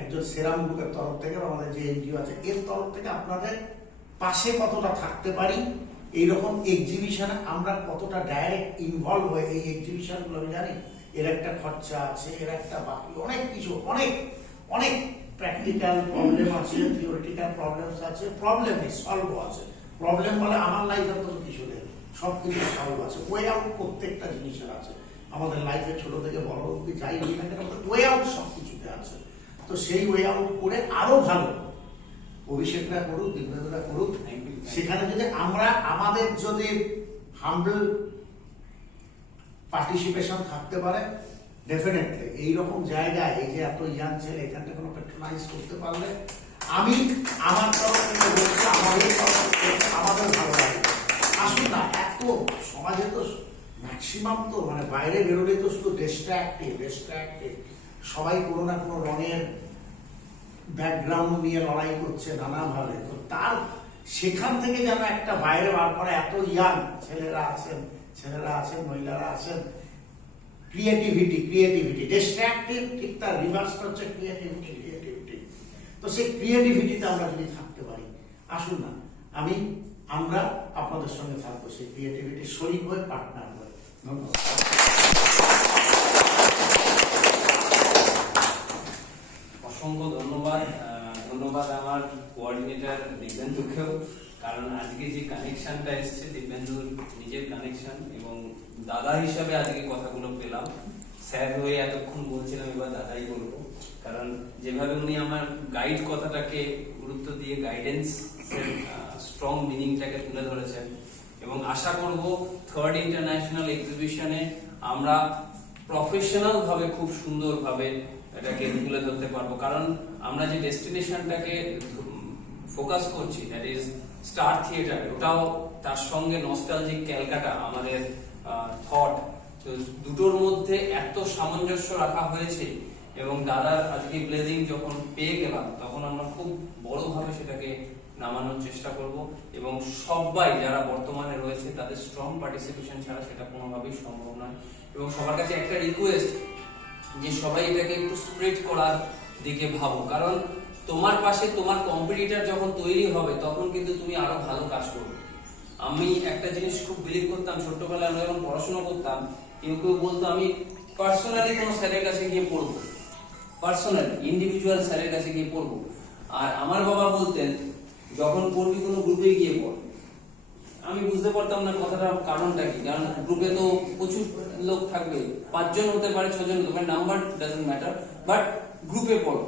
একজন সেরাম গ্রুপের তরফ থেকে আমাদের যে এনজিও আছে এর তরফ থেকে আপনাদের পাশে কতটা থাকতে পারি, এইরকম এক্সিবিশনে আমরা কতটা ডাইরেক্ট ইনভলভ হয়ে এই এক্সিবিশনগুলো, আমি জানি এর একটা খরচা আছে, এর একটা বাকি অনেক কিছু, অনেক অনেক প্র্যাকটিক্যাল প্রবলেম আছে, থিওরিটিক্যাল প্রবলেমস আছে, প্রবলেম নেই সলভও আছে। প্রবলেম বলে আমার লাইফে তো কিছু নেই, সব কিছু সলভ আছে, ওয়ে আউট প্রত্যেকটা জিনিসের আছে আমাদের লাইফে, ছোট থেকে বড় অবধি যাই না কেন ওয়ে আউট সব কিছুতে আছে। তো সেই ওয়ে আউট করে আরো ভালো অভিষেকরা করুক, দিগ্গজরা করুক, সেখানে যদি আমরা আমাদের যদি হাম্বল পার্টিসিপেশন থাকতে পারে, ডেফিনেটলি এইরকম জায়গায় এই যে এত ইয়াং ছেলে এখানটা কোনো প্যাট্রোনাইজ করতে পারলে আমি আমার তরফ থেকে বলছি, আমাদের তরফ থেকে আমাদের ভালো লাগে। আসুন না, এত সমাজে তো ম্যাক্সিমাম তো বাইরে বেরোলে তো শুধু ডিস্ট্রাক্টিভ, সবাই কোনো না কোনো রঙের ব্যাকগ্রাউন্ড নিয়ে লড়াই করছে নানাভাবে। তো তার সেখান থেকে যেন একটা বাইরে বার করে, এত ইয়াং ছেলেরা আছেন, মহিলারা আছেন, ক্রিয়েটিভিটি ডিস্ট্রাক্টিভ, ঠিক তার রিভার্সটা হচ্ছে ক্রিয়েটিভিটি। তো সেই ক্রিয়েটিভিটিতে আমরা যদি থাকতে পারি, আসুন না আমরা আপনাদের সঙ্গে থাকবো সেই ক্রিয়েটিভিটির শরীক হয়ে, পার্টনার হয়ে। ধন্যবাদ। অসংখ্য ধন্যবাদ আমার কোঅর্ডিনেটর দিব্যেন্দুকেও, কারণ আজকে যে কানেকশনটা এসছে দিব্যেন্দুর নিজের কানেকশন, এবং দাদা হিসাবে আজকে কথাগুলো পেলাম। স্যার হয়ে এতক্ষণ বলছিলাম, এবার দাদাই বলবো, কারণ যেভাবে উনি আমার গাইড কথাটাকে গুরুত্ব দিয়ে গাইডেন্স স্ট্রং মিনিংটাকে তুলে ধরেছেন, এবং আশা করব থার্ড ইন্টারন্যাশনাল এক্সিবিশনে আমরা প্রফেশনাল ভাবে খুব সুন্দরভাবে এটাকে তুলে ধরতে পারবো। কারণ আমরা যে ডেস্টিনেশনটাকে ফোকাস করছি, দ্যাট ইজ স্টার থিয়েটার, ওটাও তার সঙ্গে নস্টালজিক ক্যালকাটা আমাদের থট, তো দুটোর মধ্যে এত সামঞ্জস্য রাখা হয়েছে। এবং দাদার আজকে ব্লেজিং যখন পেয়ে গেলাম, তখন আমরা খুব বড়ভাবে সেটাকে নামানোর চেষ্টা করব, এবং সবাই যারা বর্তমানে রয়েছে তাদের স্ট্রং পার্টিসিপেশন ছাড়া সেটা কোনোভাবেই সম্ভব নয়। এবং সবার কাছে একটা রিকোয়েস্ট, যে সবাই এটাকে একটু স্প্রেড করার দিকে ভাবো, কারণ তোমার পাশে তোমার কম্পিটিটর যখন তৈরি হবে তখন কিন্তু তুমি আরো ভালো কাজ করবে। আমি একটা জিনিস খুব বিলিভ করতাম ছোট্টবেলায়, আমরা যখন পড়াশোনা করতাম কেউ কেউ বলতো আমি পার্সোনালি কোনো স্যারের কাছে গিয়ে পড়বো, পার্সোনালি ইন্ডিভিজুয়াল স্যারের কাছে গিয়ে পড়বো। আর আমার বাবা বলতেন যখন পড়বি কোনো গ্রুপে গিয়ে পড়। আমি বুঝতে পারতাম না কথাটা কারণটা কি, কারণ গ্রুপে তো প্রচুর লোক থাকবে, 5 জন হতে পারে, 6 জন হতে পারে, নাম্বার ডাজন্ট ম্যাটার, বাট গ্রুপে পড়ো।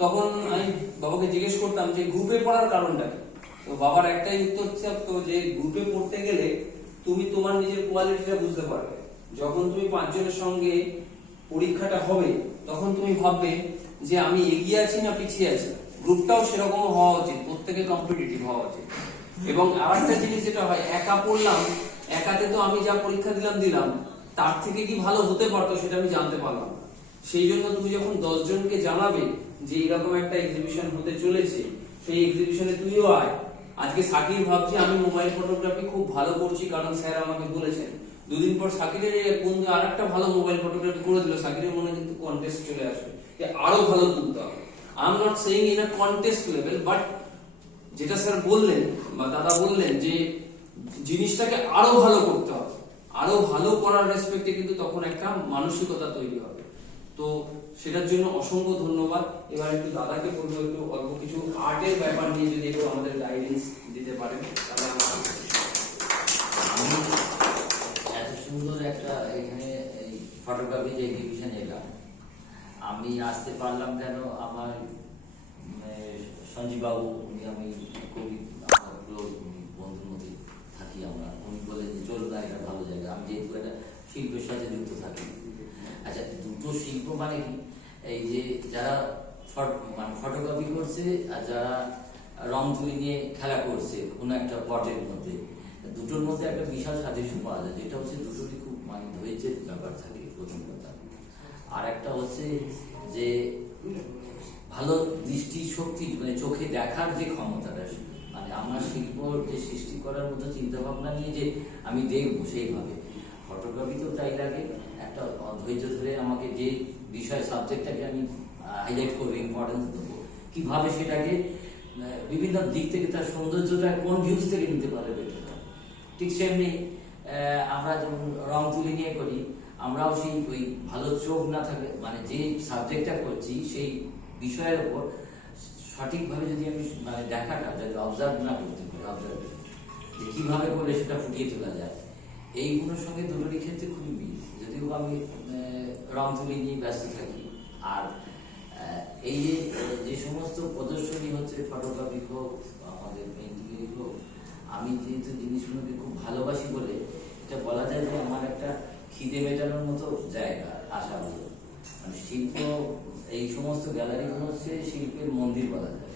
তখন আমি বাবাকে জিজ্ঞেস করতাম যে গ্রুপে পড়ার কারণটা কি। তো বাবার একটাই উত্তর থাকতো যে গ্রুপে পড়তে গেলে তুমি তোমার নিজের কোয়ালিটিটা বুঝতে পারবে। যখন তুমি 5 জনের সঙ্গে পরীক্ষাটা হবে তখন তুমি ভাববে যে আমি এগিয়ে আছি না পিছিয়ে আছি। গ্রুপটাও সেরকম হওয়া উচিত, প্রত্যেকে কম্পিটিটিভ হওয়া উচিত। এবং আরেকটা জিনিস যেটা হয়, একা পড়লাম, একাতে তো আমি যা পরীক্ষা দিলাম তার থেকে কি ভালো হতে পারতো সেটা আমি জানতে পারলাম না। সেই জন্য তুমি যখন 10 জনকে জানাবে যে এরকম একটা এক্সিবিশন হতে চলেছে, সেই এক্সিবিশনে তুইও আয়। আজকে সাকির ভাবছে আমি মোবাইল ফটোগ্রাফি খুব ভালো করছি কারণ স্যার আমাকে বলেছেন। 2 দিন পর সাকিরের বন্ধু আরেকটা ভালো মোবাইল ফটোগ্রাফি করে দিল, সাকিরের মনে কিন্তু কন্টেস্ট চলে আসবে যে আরো ভালো তুলতে হবে। I am not saying in a contest level, but যেটা স্যার বললেন বা দাদা বললেন যে জিনিসটাকে আরো ভালো করতে হবে, আরো ভালো করার রেসপেক্টে কিন্তু তখন একটা মানসিকতা তৈরি হবে। তো সেটার জন্য অসংখ্য ধন্যবাদ। এবার একটু দাদাকে বলবো একটু অল্প কিছু আর্টের ব্যাপার নিয়ে যদি একটু আমাদের গাইডেন্স দিতে পারেন তাহলে আমরা আমি এত সুন্দর একটা এখানে এই ফটোগ্রাফি যে এক্সিবিশন এলাম, আমি আসতে পারলাম কেন, আমার সঞ্জীব বাবু, উনি আমি খুবই আমার ক্লোজ, উনি বন্ধুর মধ্যে থাকি আমরা, উনি বললেন যে চলো না এটা ভালো জায়গা। আমি যেহেতু একটা শিল্পের সাথে যুক্ত থাকি। আচ্ছা, দুটো শিল্প মানে কি, এই যে যারা মানে ফটোগ্রাফি করছে আর যারা রং তুলি নিয়ে খেলা করছে কোনো একটা পটের মধ্যে, দুটোর মধ্যে একটা বিশাল সাদৃশ্য পাওয়া যায়, যেটা হচ্ছে দুটোরই খুব মানে ধৈর্যের ব্যাপার থাকে প্রথম কথা। আর একটা হচ্ছে যে ভালো দৃষ্টি শক্তি, মানে চোখে দেখার যে ক্ষমতাটা, মানে আমার শিল্প যে সৃষ্টি করার মতো চিন্তা ভাবনা নিয়ে যে আমি দেখবো সেইভাবে। ফটোগ্রাফি তো তাই লাগে, একটা ধৈর্য ধরে আমাকে যে বিষয় সাবজেক্টটাকে আমি হাইলাইট করবো, ইম্পর্টেন্স দেবো, কিভাবে সেটাকে বিভিন্ন দিক থেকে তার সৌন্দর্যটা কোন ভিউজ থেকে নিতে পারবে বেটার। ঠিক সেমনি আমরা যেমন রং তুলি নিয়ে করি, আমরাও সেই ওই ভালো চোখ না থাকে, মানে যে সাবজেক্টটা করছি সেই বিষয়ের উপর সঠিকভাবে যদি আমি মানে দেখাটা যদি অবজার্ভ না করতে পারি, অবজার্ভ যে কীভাবে করলে সেটা ফুটিয়ে তোলা যায়, এইগুলোর সঙ্গে দুটোরই ক্ষেত্রে খুবই মিল। যদিও আমি রং তুলি নিয়ে ব্যস্ত থাকি। আর এই যে সমস্ত প্রদর্শনী হচ্ছে, ফটোগ্রাফি হোক আমাদের পেন্টিং হোক, আমি যেহেতু জিনিসগুলোকে খুব ভালোবাসি বলে এটা বলা যায় যে আমার একটা খিদে মেটানোর মতো জায়গা আসা হলো। মানে শিল্প, এই সমস্ত গ্যালারিগুলো হচ্ছে শিল্পের মন্দির বলা যায়।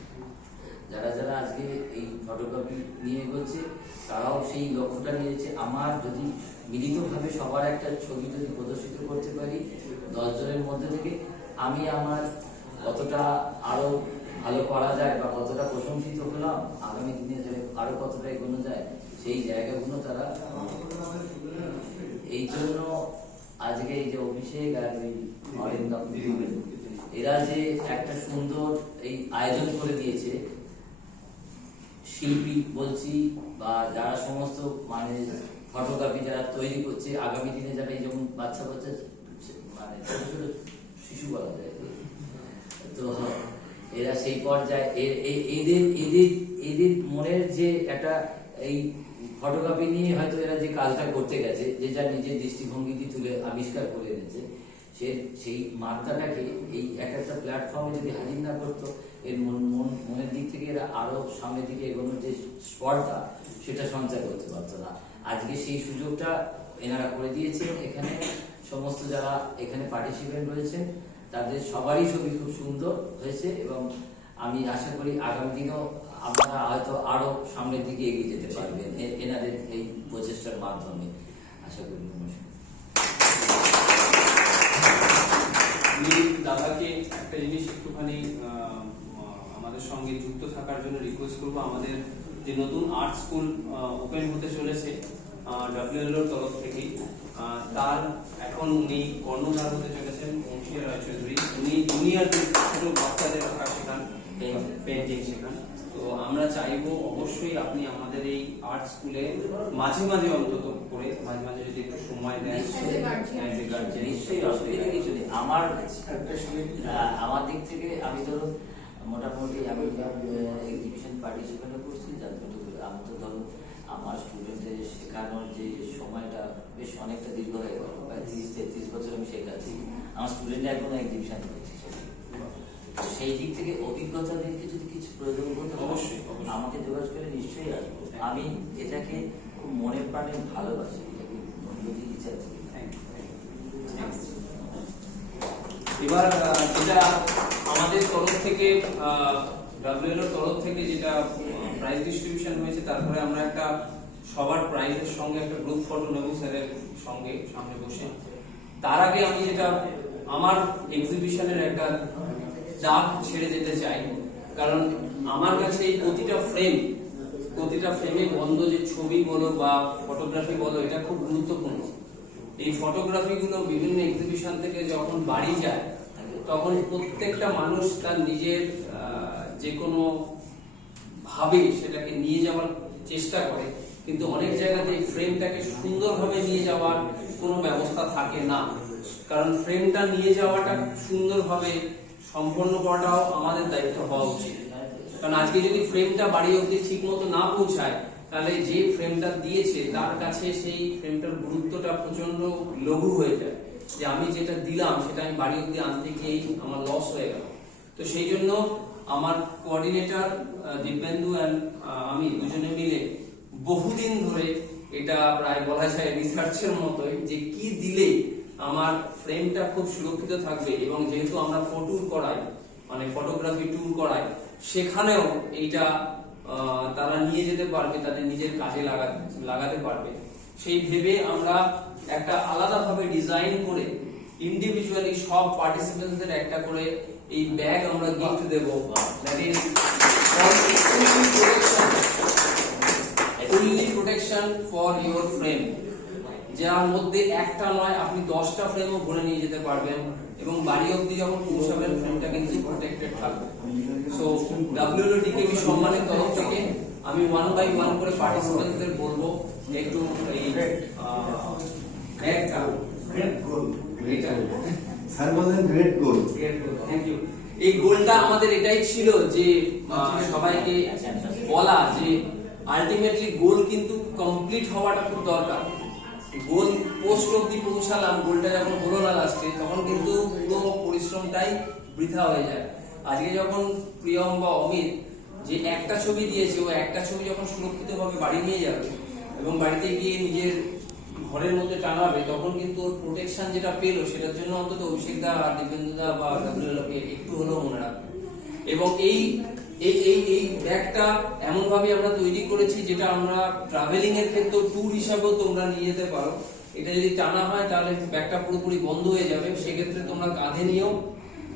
যারা যারা আজকে এই ফটোগ্রাফি নিয়ে এগোচ্ছে তারাও সেই লক্ষ্যটা নিয়েছে, আমার যদি মিলিতভাবে সবার একটা ছবি যদি প্রদর্শিত করতে পারি 10 জনের মধ্যে থেকে, আমি আমার কতটা আরো ভালো করা যায় বা কতটা প্রশংসিত হলাম, আগামী দিনে আরো কতটা এগোনো যায়, সেই জায়গাগুলো তারা। এই জন্য আজকে এই যে অভিষেক আর ওই অরিন্দম, এরা যে একটা সুন্দর এই আয়োজন করে দিয়েছে, শিল্পী বলছি বা যারা সমস্ত মানে ফটোগ্রাফি যারা তৈরি করছে, আগামী দিনে যারা এই যেমন বাচ্চা বাচ্চা মানে ছোট ছোট শিশু বলা যায়, তো এরা সেই পর্যায়ে এদের এদের এদের মনের যে একটা এই ফটোগ্রাফি নিয়ে হয়তো এরা যে কাজটা করতে গেছে, যে যা নিজের দৃষ্টিভঙ্গি দিয়ে তুলে আবিষ্কার করে এনেছে, সেই মাত্রাটাকে এই একটা প্ল্যাটফর্মে যদি হাজির না করতো, এর মনের দিক থেকে এরা আরো সামনের দিকে এগোনোর যে স্পর্ধা সেটা সঞ্চয় করতে পারতো না। আজকে সেই সুযোগটা এনারা করে দিয়েছেন। এখানে সমস্ত যারা এখানে পার্টিসিপেন্ট রয়েছেন তাদের সবারই ছবি খুব সুন্দর হয়েছে এবং আমি আশা করি আগামী দিনেও আপনারা হয়তো আরো সামনের দিকে এগিয়ে যেতে পারবেন এনাদের এই প্রচেষ্টার মাধ্যমে, আশা করি। আমি দাদাকে একটা জিনিস একটুখানি আমাদের সঙ্গে যুক্ত থাকার জন্য রিকোয়েস্ট করবো। আমাদের যে নতুন আর্ট স্কুল ওপেন হতে চলেছে WLOর তরফ থেকে, তার এখন উনি কর্ণধার হতে চলেছেন বংশীয় রায় চৌধুরী। উনি জুনিয়র ছোট বাচ্চাদের আঁকা শেখান, পেন্টিং শেখান। তো আমরা চাইবো অবশ্যই আপনি আমাদের এই আর্ট স্কুলে মাঝে মাঝে অন্তত করে মাঝে মাঝে যদি একটু সময় দেন, as a guardian। নিশ্চয়ই অসুবিধা কিছু নেই। আমার দিক থেকে আমি ধরো মোটামুটি আমি এক্সিবিশন পার্টিসিপেট করছি, যার জন্য আমি তো ধরো আমার স্টুডেন্টদের শেখানোর যে সময়টা বেশ অনেকটা দীর্ঘ হয়ে গেল, প্রায় 30-33 বছর আমি শেখাচ্ছি। আমার স্টুডেন্ট এখনো এক্সিবিশন করছি। তো সেই দিক থেকে অভিজ্ঞতা দিক থেকে যদি কিছু প্রয়োজন করতে অবশ্যই, অবশ্যই। আমাকে যোগাযোগ করে নিশ্চয়ই আসবো। আমি এটাকে খুব মনের প্রাণে ভালোবাসি, এটাকে যদি ইচ্ছা করি। এবার যেটা আমাদের তরফ থেকে ডাব্লিউএল তরফ থেকে যেটা প্রাইজ ডিস্ট্রিবিউশন হয়েছে, তারপরে আমরা একটা সবার প্রাইজের সঙ্গে একটা গ্রুপ ফটো নেব স্যারের সঙ্গে সামনে বসে। তার আগে আমি যেটা আমার এক্সিবিশনের একটা দাগ ছেড়ে যেতে চাই, কারণ আমার কাছে এই প্রতিটা ফ্রেমে বন্ধ যে ছবি বলো বা ফটোগ্রাফি বলো, এটা খুব গুরুত্বপূর্ণ। এই ফটোগ্রাফি গুলো বিভিন্ন এক্সিবিশন থেকে যখন বাড়ি যায়, তখন প্রত্যেকটা মানুষ তার নিজের যে কোনো ভাবে সেটাকে নিয়ে যাওয়ার চেষ্টা করে, কিন্তু অনেক জায়গাতে এই ফ্রেমটাকে সুন্দরভাবে নিয়ে যাওয়ার কোনো ব্যবস্থা থাকে না। কারণ ফ্রেমটা নিয়ে যাওয়াটা সুন্দরভাবে সম্পন্ন করাটাও আমাদের দায়িত্ব হওয়া উচিত। কারণ আজকে যদি ফ্রেমটা বাড়ি অবধি ঠিক মতো না পৌঁছায়, তাহলে যে ফ্রেমটা দিয়েছে তার কাছে সেই ফ্রেমটার গুরুত্বটা প্রচন্ড লঘু হয়ে যায়, যে আমি যেটা দিলাম সেটা আমি বাড়ি অবধি আনতে গিয়েই আমার লস হয়ে গেল। তো সেই জন্য আমার কোঅর্ডিনেটর দিব্যেন্দু এন্ড আমি দুজনে মিলে বহুদিন ধরে এটা প্রায় বলা যায় রিসার্চের মতোই, যে কি দিলে আমার ফ্রেমটা খুব সুরক্ষিত থাকবে। এবং যেহেতু আমরা ফটো করাই, মানে ফটোগ্রাফি ট্যুর করাই, সেখানেও এইটা তারা নিয়ে যেতে পারবে, তাদের নিজের কাজে লাগাতে পারবে। সেই ভেবে আমরা একটা আলাদাভাবে ডিজাইন করে ইন্ডিভিজুয়ালি সব পার্টিসিপেন্টদের একটা করে এই ব্যাগ আমরা গিফট দেব। That is fully protection for your frame, যার মধ্যে একটা নয় আপনি 10টা ফ্রেমও ভরে নিয়ে যেতে পারবেন, এবং বাড়ি অবধি যখন পৌঁছাবেন ফ্রেমটা কিন্তু প্রোটেক্টেড থাকবে। সো ডাব্লিউএলডিকেবি সম্মানের তরফ থেকে আমি 1 বাই 1 করে পার্টিসিপেন্টদের বলবো একটু এই ব্যাগটা গ্রেট গোল। এটা স্যার বলেন গ্রেট গোল। Thank you. এই গোলটা আমাদের এটাই ছিল যে সবাইকে বলা যে আলটিমেটলি গোল কিন্তু কমপ্লিট হওয়াটা খুব দরকার। গোল পোস্ট অব্দি পৌঁছালাম, গোলটা যখন হলো না লাস্টে, তখন কিন্তু পুরো পরিশ্রমটাই বৃথা হয়ে যায়। আজকে যখন প্রিয়ম বা অমিত যে একটা ছবি দিয়েছে, ও একটা ছবি যখন সুরক্ষিতভাবে বাড়ি নিয়ে যাবে এবং বাড়িতে গিয়ে নিজের ঘরের মধ্যে টাঙাবে, তখন কিন্তু ওর প্রোটেকশন যেটা পেলো, সেটার জন্য অন্তত অভিষেক দা আর দিব্যেন্দু দা বা ডাব্লিউএলকে একটু হলেও মনে রাখবে। এবং এই এই এই এই ব্যাগটা এমন ভাবে আমরা তৈরি করেছি, যেটা আমরা ট্রাভেলিং এর ক্ষেত্রে ট্যুর হিসাবেও তোমরা নিয়ে যেতে পারো। এটা যদি টানা হয় তাহলে ব্যাগটা পুরোপুরি বন্ধ হয়ে যাবে, সেক্ষেত্রে তোমরা কাঁধে নিয়েও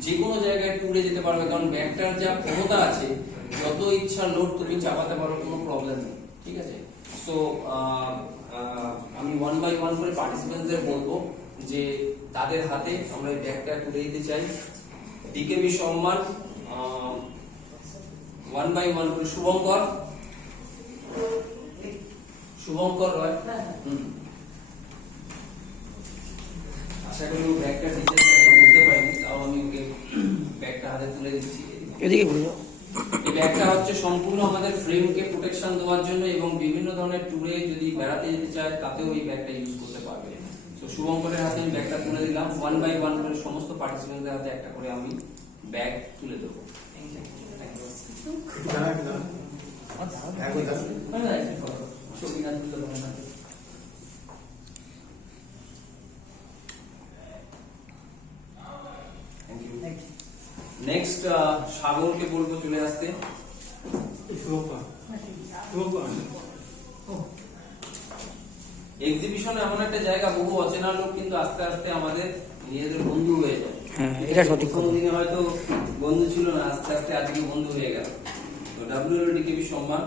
যে কোনো জায়গায় ট্যুরে যেতে পারবে। কারণ ব্যাগটার যা ক্ষমতা আছে, যত ইচ্ছা লোড তুমি চাপাতে পারো, কোনো প্রবলেম নেই। ঠিক আছে? সো আমি 1 বাই 1 করে পার্টিসিপেন্টদের বলবো যে তাদের হাতে আমরা এই ব্যাগটা তুলে দিতে চাই। ডিকেবি সম্মান 1 বাই 1 করে শুভঙ্কর রয়। আশা করি ও ব্যাগটা দিতে বুঝতে পারিনি, তাও আমি ওকে ব্যাগটা হাতে তুলে দিচ্ছি। এদিকে বুঝো। এই ব্যাগটা হচ্ছে সম্পূর্ণ আমাদের ফ্রেমকে প্রোটেকশন দেওয়ার জন্য, এবং বিভিন্ন ধরনের ট্যুরে যদি বেড়াতে যেতে চায় তাতেও এই ব্যাগটা ইউজ করতে পারবে। তো শুভঙ্করের হাতে আমি ব্যাগটা তুলে দিলাম। 1 বাই 1 করে সমস্ত পার্টিসিপেন্টদের হাতে একটা করে আমি ব্যাগ তুলে দেবো। নেক্সট সাগরকে বলবো চলে আসতে। এক্সিবিশন এমন একটা জায়গা, বহু অচেনা লোক কিন্তু আস্তে আস্তে আমাদের নিজেদের বন্ধু হয়ে যায়। এটা সঠিক। কোনোদিনে হয়তো বন্ধু ছিল না, আস্তে আস্তে আজকে বন্ধু হয়ে গেল। তো ডাব্লিউএলডিকেবি সম্মান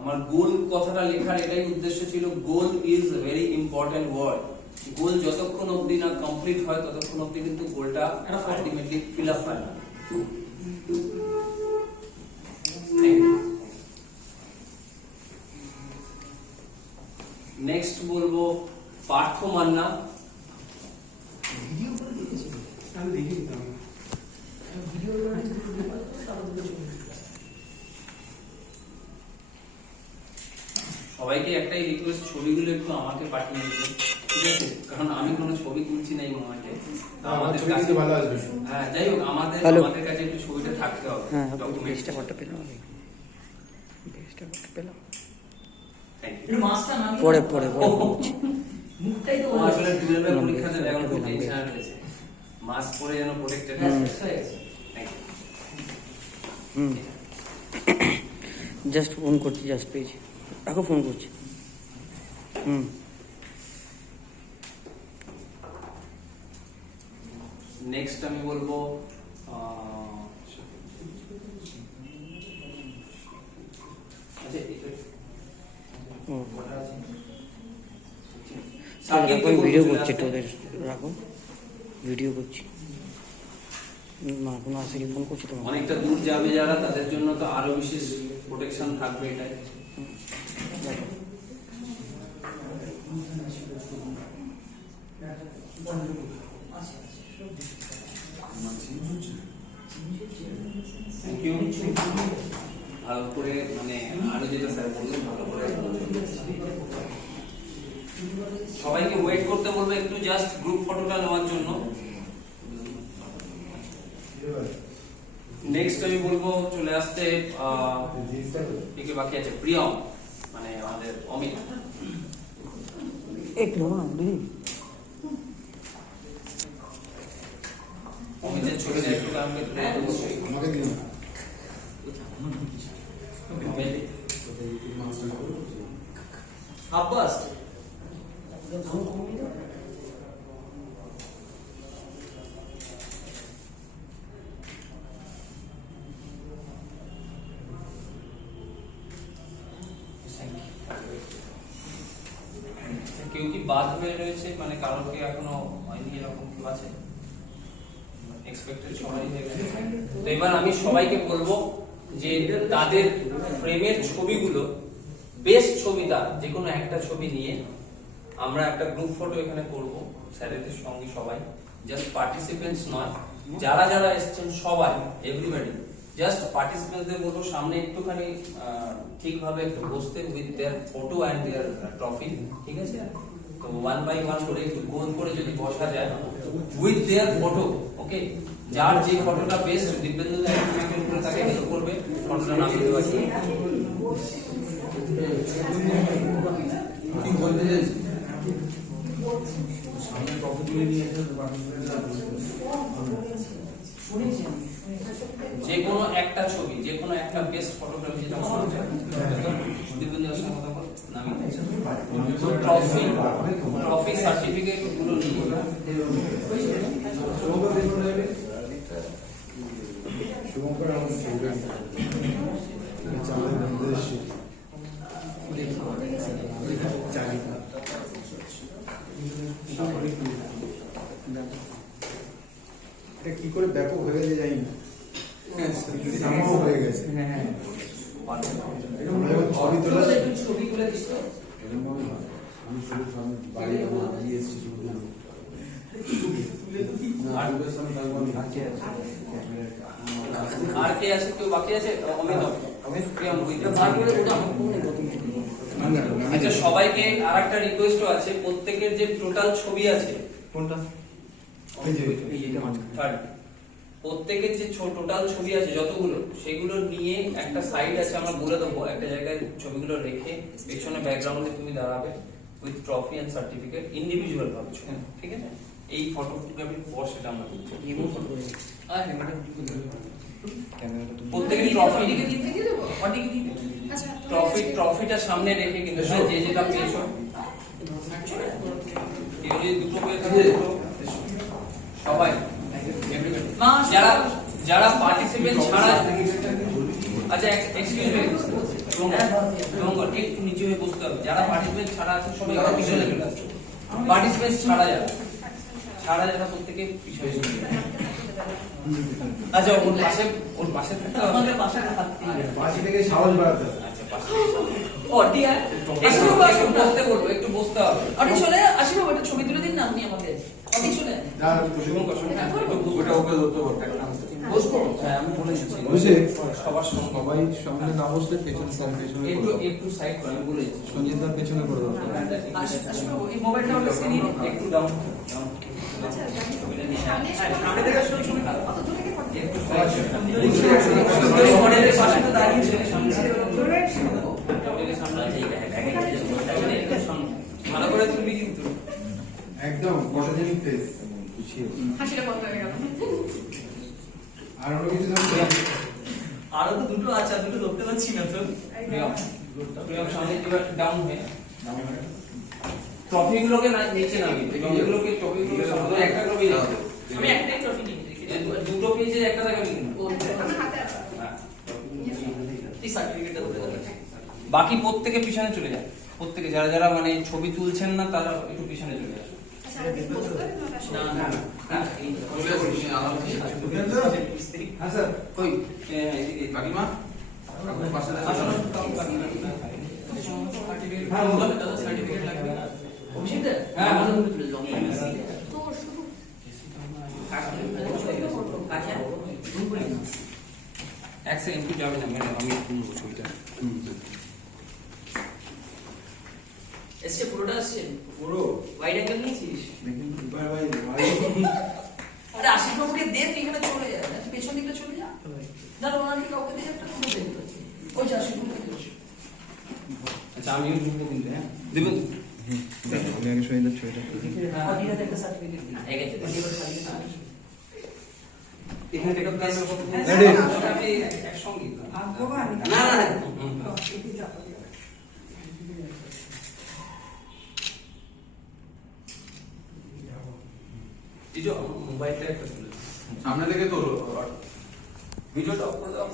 আমার গোল কথাটা লেখার এটাই উদ্দেশ্য ছিল, goal is very important word. Goal যতক্ষণ অবধি না কমপ্লিট হয় ততক্ষণ অবধি কিন্তু গোলটা আলটিমেটলি ফিল আপ হয় না। নেক্সট বলবো পার্থ মান্না। আমি দেখি দিতাম সবাইকে একটাই রিকোয়েস্ট, ছবিগুলো একটু আমাকে পাঠিয়ে দিতে, ঠিক আছে? কারণ আমি কোনো ছবি তুলছি না এই মোমেন্টে। আমাদের কাছে ভালো আসবে। হ্যাঁ, যাই হোক, Hello. আমাদের কাছে একটু ছবিটা থাকতে হবে। হ্যাঁ, ডকুমেন্ট। বেশটা করতে পেলাম আমি, বেশটা করতে পেলাম। Thank you. একটু পরে পরে পরে বলছি। মুখটাই তো আসলে টুয়েলভের পরীক্ষা দেবে, এখন খুব টেনশন রয়েছে। মাস্ক পরে যেন প্রোটেক্টেড হয়ে গেছে। Thank you. জাস্ট ফোন করছি, জাস্ট পেয়েছি, এখন ফোন করছি। নেক্সট আমি বলবো আচ্ছা, এখন ভিডিও করছি, তোদের রাখো, ভিডিও করছি। না কোনো আসেনি, ফোন করছি তোমার। অনেকটা দূর যাবে যারা, তাদের জন্য তো আরো বিশেষ প্রোটেকশন থাকবে এটাই। Thank you. ভালো করে মানে আরো যেটা স্যার বললেন ভালো করে সবাইকে ওয়েট করতে বলবো একটু, জাস্ট গ্রুপ ফটোটা নেওয়ার জন্য। নেক্সট আমি বলবো চলে আসতে কে বাকি আছে, প্রিয়ম মানে আমাদের অমিত। অমিতের ছবিটা একটু আমাকে তুলে দেবো। আমাকে দিন আব্বাস কেউ কি বাদ হয়ে রয়েছে, মানে কারোর কি এখনো হয়নি এরকম কেউ আছে? এক্সপেক্টেড সবাই হয়ে গেছে। তো এবার আমি সবাইকে বলবো যে তাদের ফ্রেমের ছবিগুলো, বেস্ট ছবিটা যে কোনো একটা ছবি নিয়ে আমরা একটা গ্রুপ ফটো এখানে করব স্যারেদের সঙ্গে সবাই, জাস্ট পার্টিসিপেন্টস নয়, যারা যারা এসেছেন সবাই, এভরিবডি, জাস্ট পার্টিসিপেন্টসদের বলবো সামনে একটুখানি ঠিকভাবে একটু বসতে with their photo and their trophy, ঠিক আছে? তো ওয়ান বাই ওয়ান করে একটু গোল করে যদি বসা যায় উইথ দেয়ার ফটো, ওকে? যার যে ফটোটা বেস্ট, দিব্যেন্দু একটু করে তাকে হেল্প করবে, ফটোটা নামিয়ে দেওয়া কি বলতে চাইছি সামনে কপি তুলে নিয়ে এসে যে কোনো একটা ছবি, যে কোনো একটা বেস্ট ফটোগ্রাফি যেটা ট্রফি সার্টিফিকেট গুলো নিয়ে শুভঙ্কর আমার ছবিটা আমাদের নির্দেশ এটা কি করে ব্যাপক হয়ে গেছে জানি না, নামাও হয়ে গেছে। ছবি তোলা ছবি তুলে দিস তো। আমি শুধু বাড়ি দিয়ে এসেছি আর কে আছে, কেউ বাকি আছে? অমিত, প্রিয়ম, আচ্ছা সবাইকে আর একটা রিকোয়েস্ট আছে, প্রত্যেকের যে টোটাল ছবি আছে, কোনটা প্রত্যেকের যে টোটাল ছবি আছে যতগুলো, সেগুলো নিয়ে একটা সাইড আছে, আমরা বলে দেবো একটা জায়গায় ছবিগুলো রেখে পেছনে ব্যাকগ্রাউন্ডে তুমি দাঁড়াবে with trophy and certificate, individual ভাবে, ঠিক আছে? এই ফটোগ্রাফির পর সেটা আমরা করছি। প্রত্যেকের ট্রফিটা সামনে রেখে কিন্তু যে যেটা পেয়েছো, কেউ যদি দুটো পেয়ে থাকে সবাই, যারা যারা পার্টিসিপেন্ট ছাড়া, আচ্ছা এক্সকিউজ মি, শুভঙ্কর একটু নিচে হয়ে বসতে হবে, যারা পার্টিসিপেন্ট ছাড়া আছে সবাই আবার পিছনে চলে আসছে, পার্টিসিপেন্ট ছাড়া যারা প্রত্যেকে পিছনে চলে যাবে। আচ্ছা ওর পাশে থাকতে হবে। আমাদের পাশে থাকতে হবে। পাশে থেকে সাহস বাড়াতে হবে। আচ্ছা পাশে ও ডিয়ার একটু বসতে বলবো, একটু বসতে হবে। অটি চলে আসি বাবা, একটা ছবি তুলে দিন না আপনি আমাকে। অটি চলে শুভঙ্কর ওটা ওকে ধরতে পারবে একটা হাতে। বসবো। হ্যাঁ আমি বলে এসেছি বসে সবার সঙ্গে সবাই সামনে না বসলে পেছনে স্যার পেছনে একটু করবে। একটু সাইড করে আমি বলে এসেছি। সঞ্জিতদার পেছনে করে দাও। আসি বাবা, এই মোবাইলটা আমাকে স্ক্রিনে একটু ডাউন সামনে থেকে শুরু ছবি কত দূরে গিয়ে ফটো একটু সুন্দরী মডেলের পাশে তো দাঁড়িয়েছে সামনে থেকে ভালো করে তুলবি কিন্তু। একদম ফটোজেনিক ফেস গুছিয়ে। হাসিটা বন্ধ হয়ে গেল। আর অন্য কিছু জানতে? আরো তো দুটো আছে, আর দুটো ধরতে পারছি না তো। প্রিয়ম সামনে এবার ডাউন হয়ে ট্রফিগুলোকে নিচে নামিয়ে ট্রফিগুলোকে সামনে একটা করে নিয়ে আসবে। আমি একটাই ট্রফি নিয়ে রেখেছি। দুটো পেজে একটা থাকে কিন্তু এই সার্টিফিকেটটা ধরে গেল। বাকি প্রত্যেকে পিছনে চলে যায়, প্রত্যেকে যারা যারা মানে ছবি তুলছেন না তারা একটু পিছনে চলে আসে। না না হ্যাঁ স্যার কই কাকিমা হ্যাঁ বলো দাদা, সার্টিফিকেট লাগবে না অভিষেক দা? হ্যাঁ। আমাদের মধ্যে তুলে দাও। তো শুধু আচ্ছা এক সেকেন্ড একটু যাবে না ম্যাডাম, আমি একটু নেবো ছবিটা। এসছে পুরোটা আসছে? পুরো ওয়াইড অ্যাঙ্গেল নিয়েছিস? দেখুন ভাই আরে আশিস বাবুকে দে, তুই এখানে চলে যা, তুই পেছন দিকে চলে যা। না না, ওনাকে কাউকে দিয়ে একটা তুলে দিতে হচ্ছে। ওই যে আশিস বাবুকে দিয়েছে। আচ্ছা আমিও ঢুকবো কিন্তু। হ্যাঁ দেবেন আমি আগে সহিদার ছবিটা অডিওতে একটা সার্টিফিকেট দিই। এই গেছে। অডিওর সার্টিফিকেট। এখানে টেকআপ ক্লাস Ready? আপনি একসঙ্গে না না এই যে মোবাইলটা একটা তুলে সামনে থেকে তোলো ভিডিওটা অফ করে দাও।